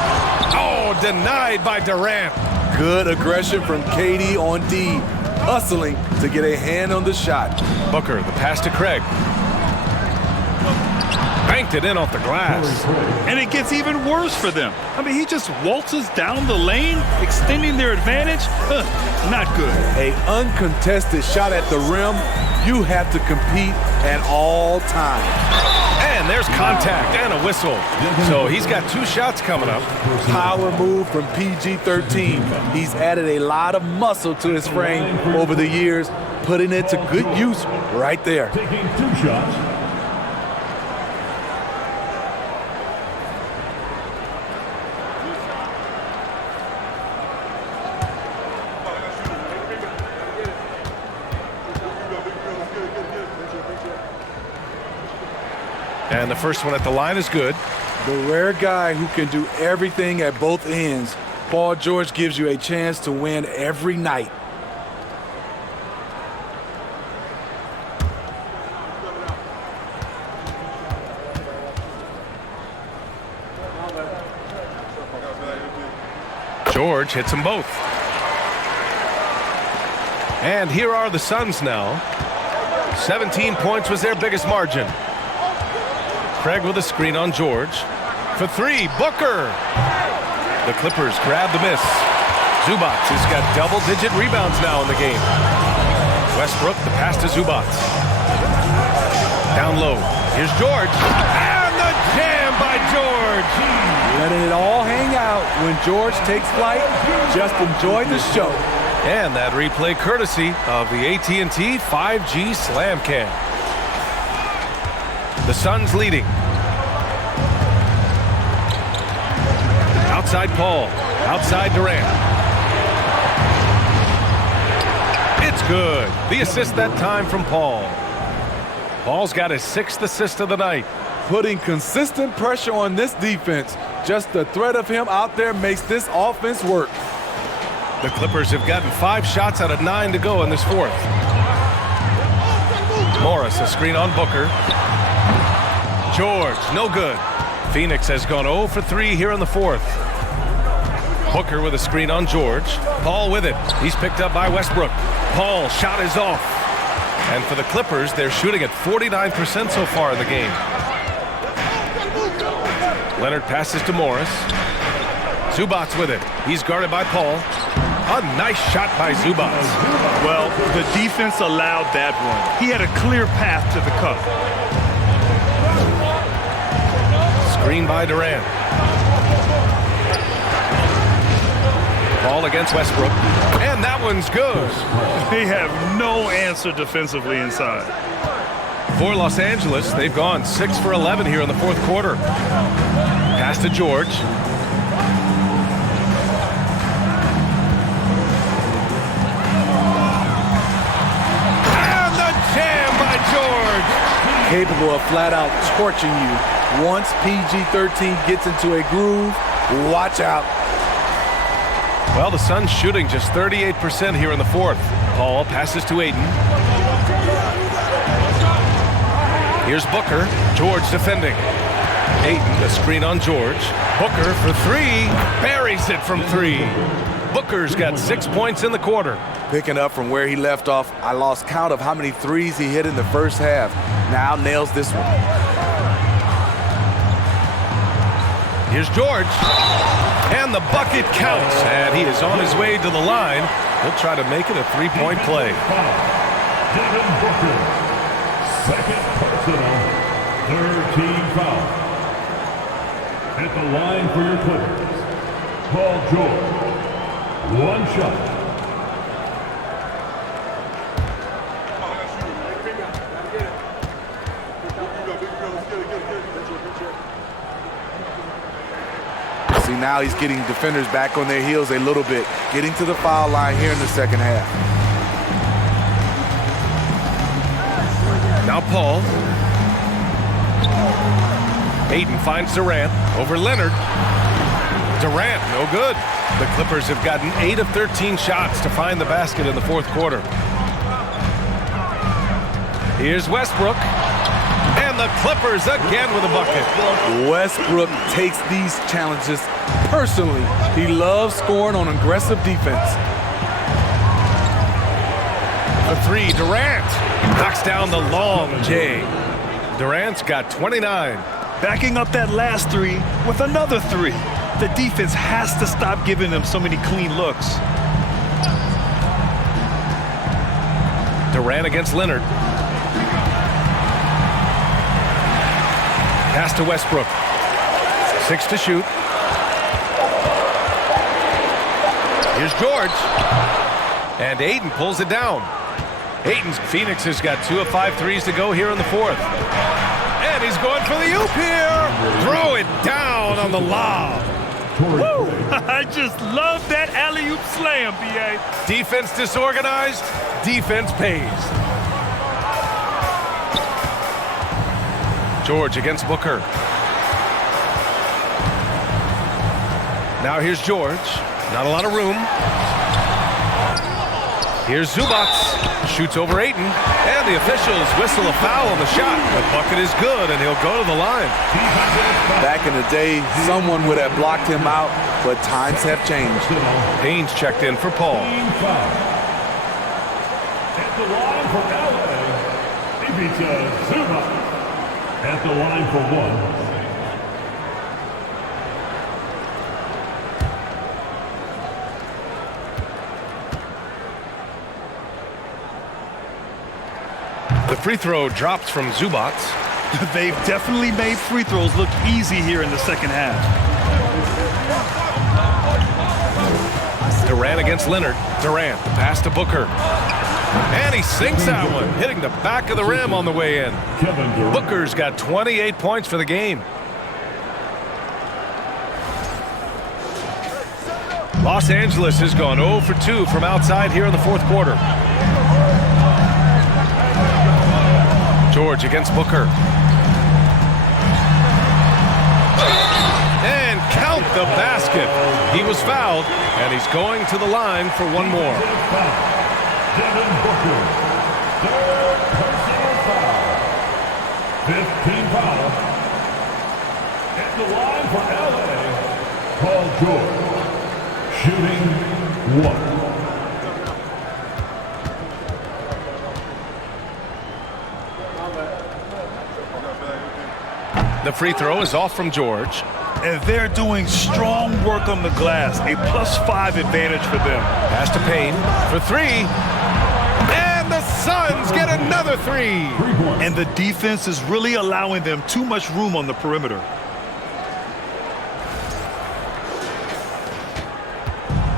Oh, denied by Durant. Good aggression from KD on D, hustling to get a hand on the shot. Booker, the pass to Craig. Banked it in off the glass. And it gets even worse for them. I mean, he just waltzes down the lane, extending their advantage. Not good. A uncontested shot at the rim. You have to compete at all times. And there's contact and a whistle. So he's got 2 shots coming up. Power move from PG-13. He's added a lot of muscle to his frame over the years, putting it to good use right there. Taking 2 shots. And the first one at the line is good. The rare guy who can do everything at both ends. Paul George gives you a chance to win every night. George hits them both. And here are the Suns now. 17 points was their biggest margin. Craig with a screen on George. For 3, Booker. The Clippers grab the miss. Zubac has got double-digit rebounds now in the game. Westbrook, the pass to Zubac. Down low. Here's George. And the jam by George. Letting it all hang out when George takes flight. Just enjoy the show. And that replay courtesy of the AT&T 5G Slam Cam. The Suns leading. Inside Paul. Outside Durant. It's good. The assist that time from Paul. Paul's got his 6th assist of the night. Putting consistent pressure on this defense. Just the threat of him out there makes this offense work. The Clippers have gotten 5 shots out of 9 to go in this 4th. Morris, a screen on Booker. George, no good. Phoenix has gone 0 for 3 here in the 4th. Booker with a screen on George. Paul with it. He's picked up by Westbrook. Paul, shot is off. And for the Clippers, they're shooting at 49% so far in the game. Leonard passes to Morris. Zubats with it. He's guarded by Paul. A nice shot by Zubats. Well, the defense allowed that one. He had a clear path to the cup. Screen by Durant. Ball against Westbrook. And that one's good. They have no answer defensively inside. For Los Angeles, they've gone 6 for 11 here in the 4th quarter. Pass to George. And the jam by George. Capable of flat out torching you. Once PG-13 gets into a groove, watch out. Well, the Suns shooting just 38% here in the 4th. Paul passes to Ayton. Here's Booker. George defending. Ayton, the screen on George. Booker for 3. Buries it from 3. Booker's got 6 points in the quarter. Picking up from where he left off, I lost count of how many threes he hit in the first half. Now nails this one. Here's George. And the bucket counts. And he is on his way to the line. He'll try to make it a 3-point play. Devin Booker, 2nd personal, 3rd team foul. At the line for your Clippers, Paul George, 1 shot. See, now he's getting defenders back on their heels a little bit, getting to the foul line here in the second half. Now Paul. Ayton finds Durant over Leonard. Durant, no good. The Clippers have gotten 8 of 13 shots to find the basket in the 4th quarter. Here's Westbrook. And the Clippers again with a bucket. Westbrook takes these challenges personally. He loves scoring on aggressive defense. The 3, Durant. Knocks down the long J. Durant's got 29. Backing up that last 3 with another 3. The defense has to stop giving them so many clean looks. Durant against Leonard. Pass to Westbrook. 6 to shoot. Here's George. And Ayton pulls it down. Ayton's Phoenix has got 2 of 5 threes to go here in the 4th. And he's going for the oop here. Throw it down on the lob. Woo! I just love that alley-oop slam, B.A. Defense disorganized. Defense pays. George against Booker. Now here's George. Not a lot of room. Here's Zubats. Shoots over Ayton. And the officials whistle a foul on the shot. The bucket is good, and he'll go to the line. Back in the day, someone would have blocked him out, but times have changed. Haynes checked in for Paul. At the line for LA, Ivica Zubats. At the line for 1. The free throw drops from Zubats. They've definitely made free throws look easy here in the second half. Durant against Leonard. Durant, the pass to Booker. And he sinks that one, hitting the back of the rim on the way in. Booker's got 28 points for the game. Los Angeles has gone 0 for 2 from outside here in the fourth quarter. George against Booker. And count the basket. He was fouled, and he's going to the line for one more. Devin Booker, third personal foul. 15 foul. At the line for LA, Paul George, shooting 1. The free throw is off from George. And they're doing strong work on the glass. A +5 advantage for them. Pass to Payne for 3. And the Suns get another 3. And the defense is really allowing them too much room on the perimeter.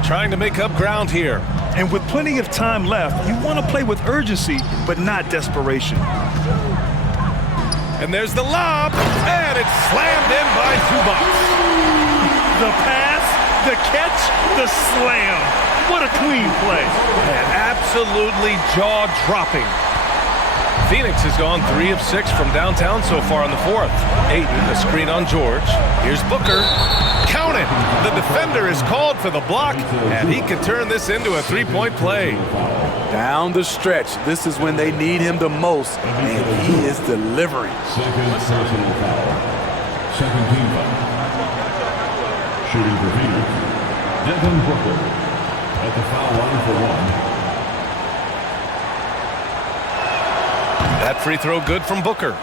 Trying to make up ground here. And with plenty of time left, you want to play with urgency, but not desperation. And there's the lob, and it's slammed in by Zubac. The pass, the catch, the slam. What a clean play. And absolutely jaw-dropping. Phoenix has gone 3 of 6 from downtown so far in the fourth. Ayton, a screen on George. Here's Booker. Count it! The defender is called for the block, and he can turn this into a three-point play. Down the stretch, this is when they need him the most, and he is delivering. Second personal foul. Second team foul. Shooting for Phoenix, Devin Booker at the foul line for 1. That free throw good from Booker.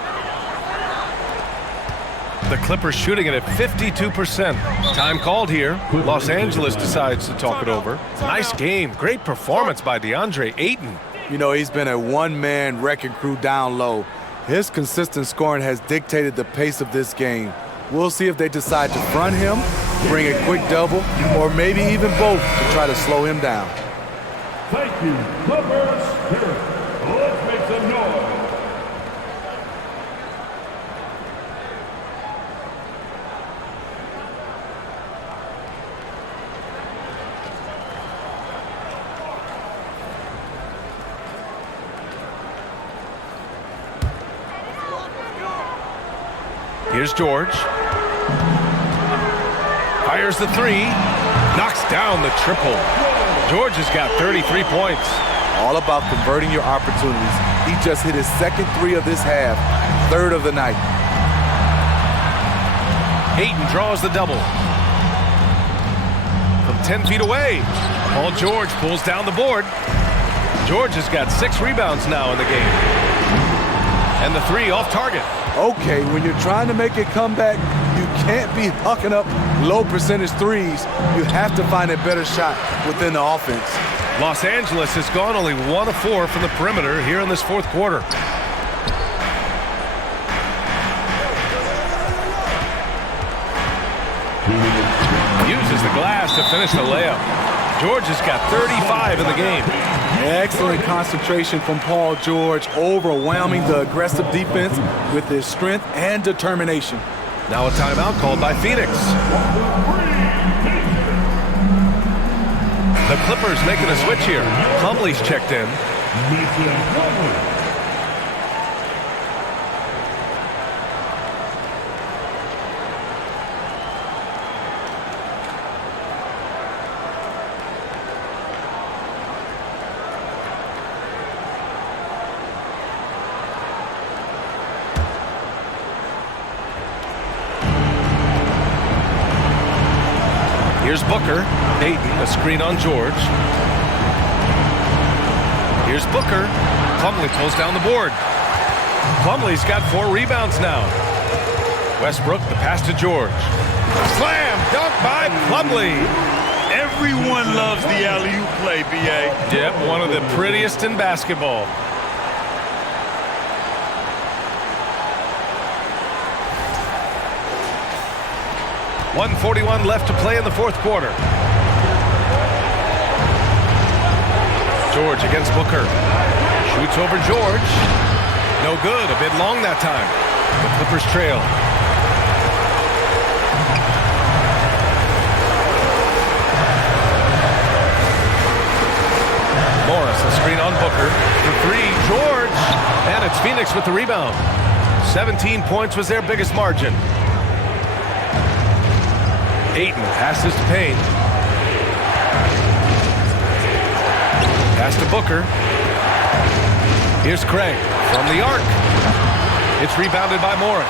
The Clippers shooting it at 52%. Time called here. Los Angeles decides to talk it over. Nice game. Great performance by DeAndre Ayton. You know, he's been a one-man wrecking crew down low. His consistent scoring has dictated the pace of this game. We'll see if they decide to front him, bring a quick double, or maybe even both to try to slow him down. Thank you, Clippers Spirit. Let's make some noise. Here's George. Fires the 3. Knocks down the triple. George has got 33 points. All about converting your opportunities. He just hit his second 3 of this half, third of the night. Ayton draws the double. From 10 feet away, Paul George pulls down the board. George has got 6 rebounds now in the game. And the 3 off target. Okay, when you're trying to make a comeback, you can't be hucking up low percentage threes. You have to find a better shot within the offense. Los Angeles has gone only 1 of 4 from the perimeter here in this fourth quarter. Uses the glass to finish the layup. George has got 35 in the game. Excellent concentration from Paul George, overwhelming the aggressive defense with his strength and determination. Now a timeout called by Phoenix. The Clippers making a switch here. Plumlee's checked in. Here's Booker. Ayton, a screen on George. Here's Booker. Plumlee pulls down the board. Plumlee's got 4 rebounds now. Westbrook, the pass to George. Slam! Dunk by Plumlee. Everyone loves the alley-oop play, B.A. Yep, one of the prettiest in basketball. .141 left to play in the fourth quarter. George against Booker. Shoots over George. No good. A bit long that time. The Clippers trail. Booker. For three, George. And it's Phoenix with the rebound. 17 points was their biggest margin. Ayton passes to Payne. Pass to Booker. Here's Craig from the arc. It's rebounded by Morris.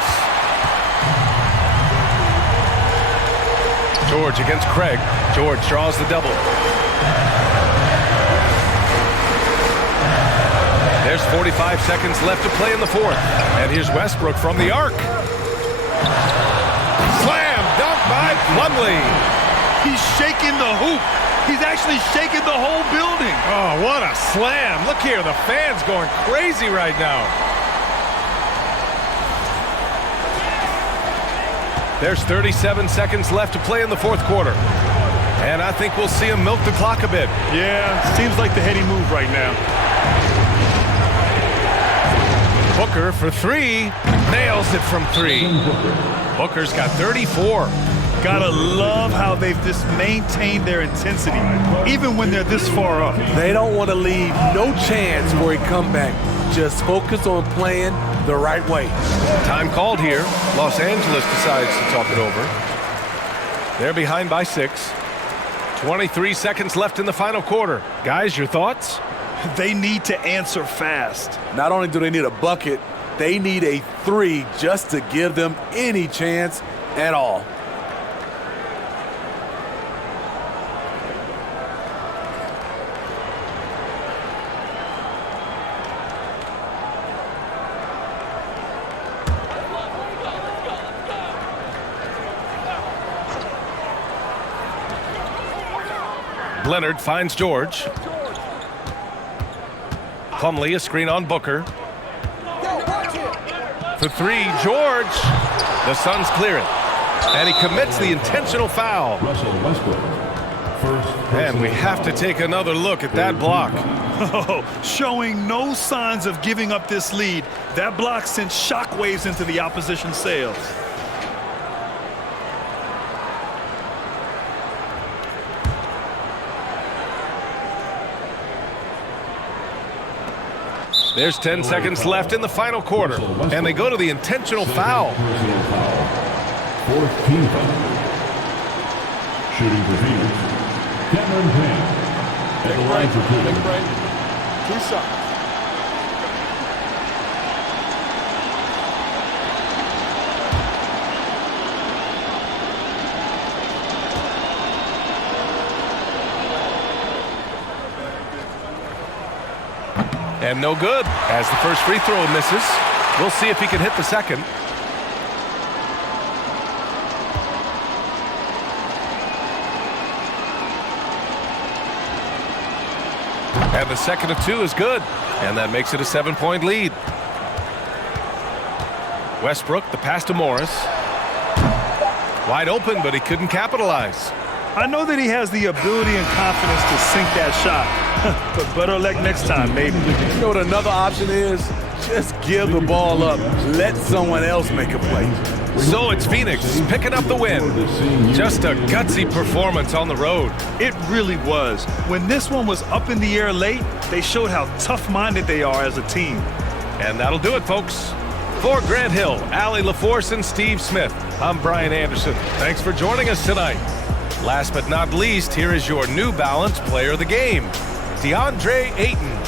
George against Craig. George draws the double. There's 45 seconds left to play in the fourth. And here's Westbrook from the arc. Slam dunk by Plumlee. He's shaking the hoop. He's actually shaking the whole building. Oh, what a slam. Look here, the fans going crazy right now. There's 37 seconds left to play in the fourth quarter. And I think we'll see him milk the clock a bit. Yeah, seems like the heady move right now. Booker for three. Nails it from three. Booker's got 34. Gotta love how they've just maintained their intensity, even when they're this far up. They don't want to leave no chance for a comeback. Just focus on playing the right way. Time called here. Los Angeles decides to talk it over. They're behind by 6. 23 seconds left in the final quarter. Guys, your thoughts? They need to answer fast. Not only do they need a bucket, they need a 3 just to give them any chance at all. Leonard finds George. Plumlee, a screen on Booker. For three, George. The Suns clear it. And he commits the intentional foul. Russell Westbrook. First. And we have to take another look at that block. Oh, showing no signs of giving up this lead. That block sent shockwaves into the opposition sails. There's 10 seconds left in the final quarter. And they go to the intentional foul. Fourth team foul. Shooting for Phoenix. Cameron Payne. At the line for two. Take a break. 2 shots. And no good, as the first free throw misses. We'll see if he can hit the second. And the second of 2 is good. And that makes it a 7-point lead. Westbrook, the pass to Morris. Wide open, but he couldn't capitalize. I know that he has the ability and confidence to sink that shot. But better luck next time, maybe. You know what another option is? Just give the ball up. Let someone else make a play. So it's Phoenix picking up the win. Just a gutsy performance on the road. It really was. When this one was up in the air late, they showed how tough-minded they are as a team. And that'll do it, folks. For Grant Hill, Allie LaForce, and Steve Smith, I'm Brian Anderson. Thanks for joining us tonight. Last but not least, here is your New Balance Player of the Game, DeAndre Ayton.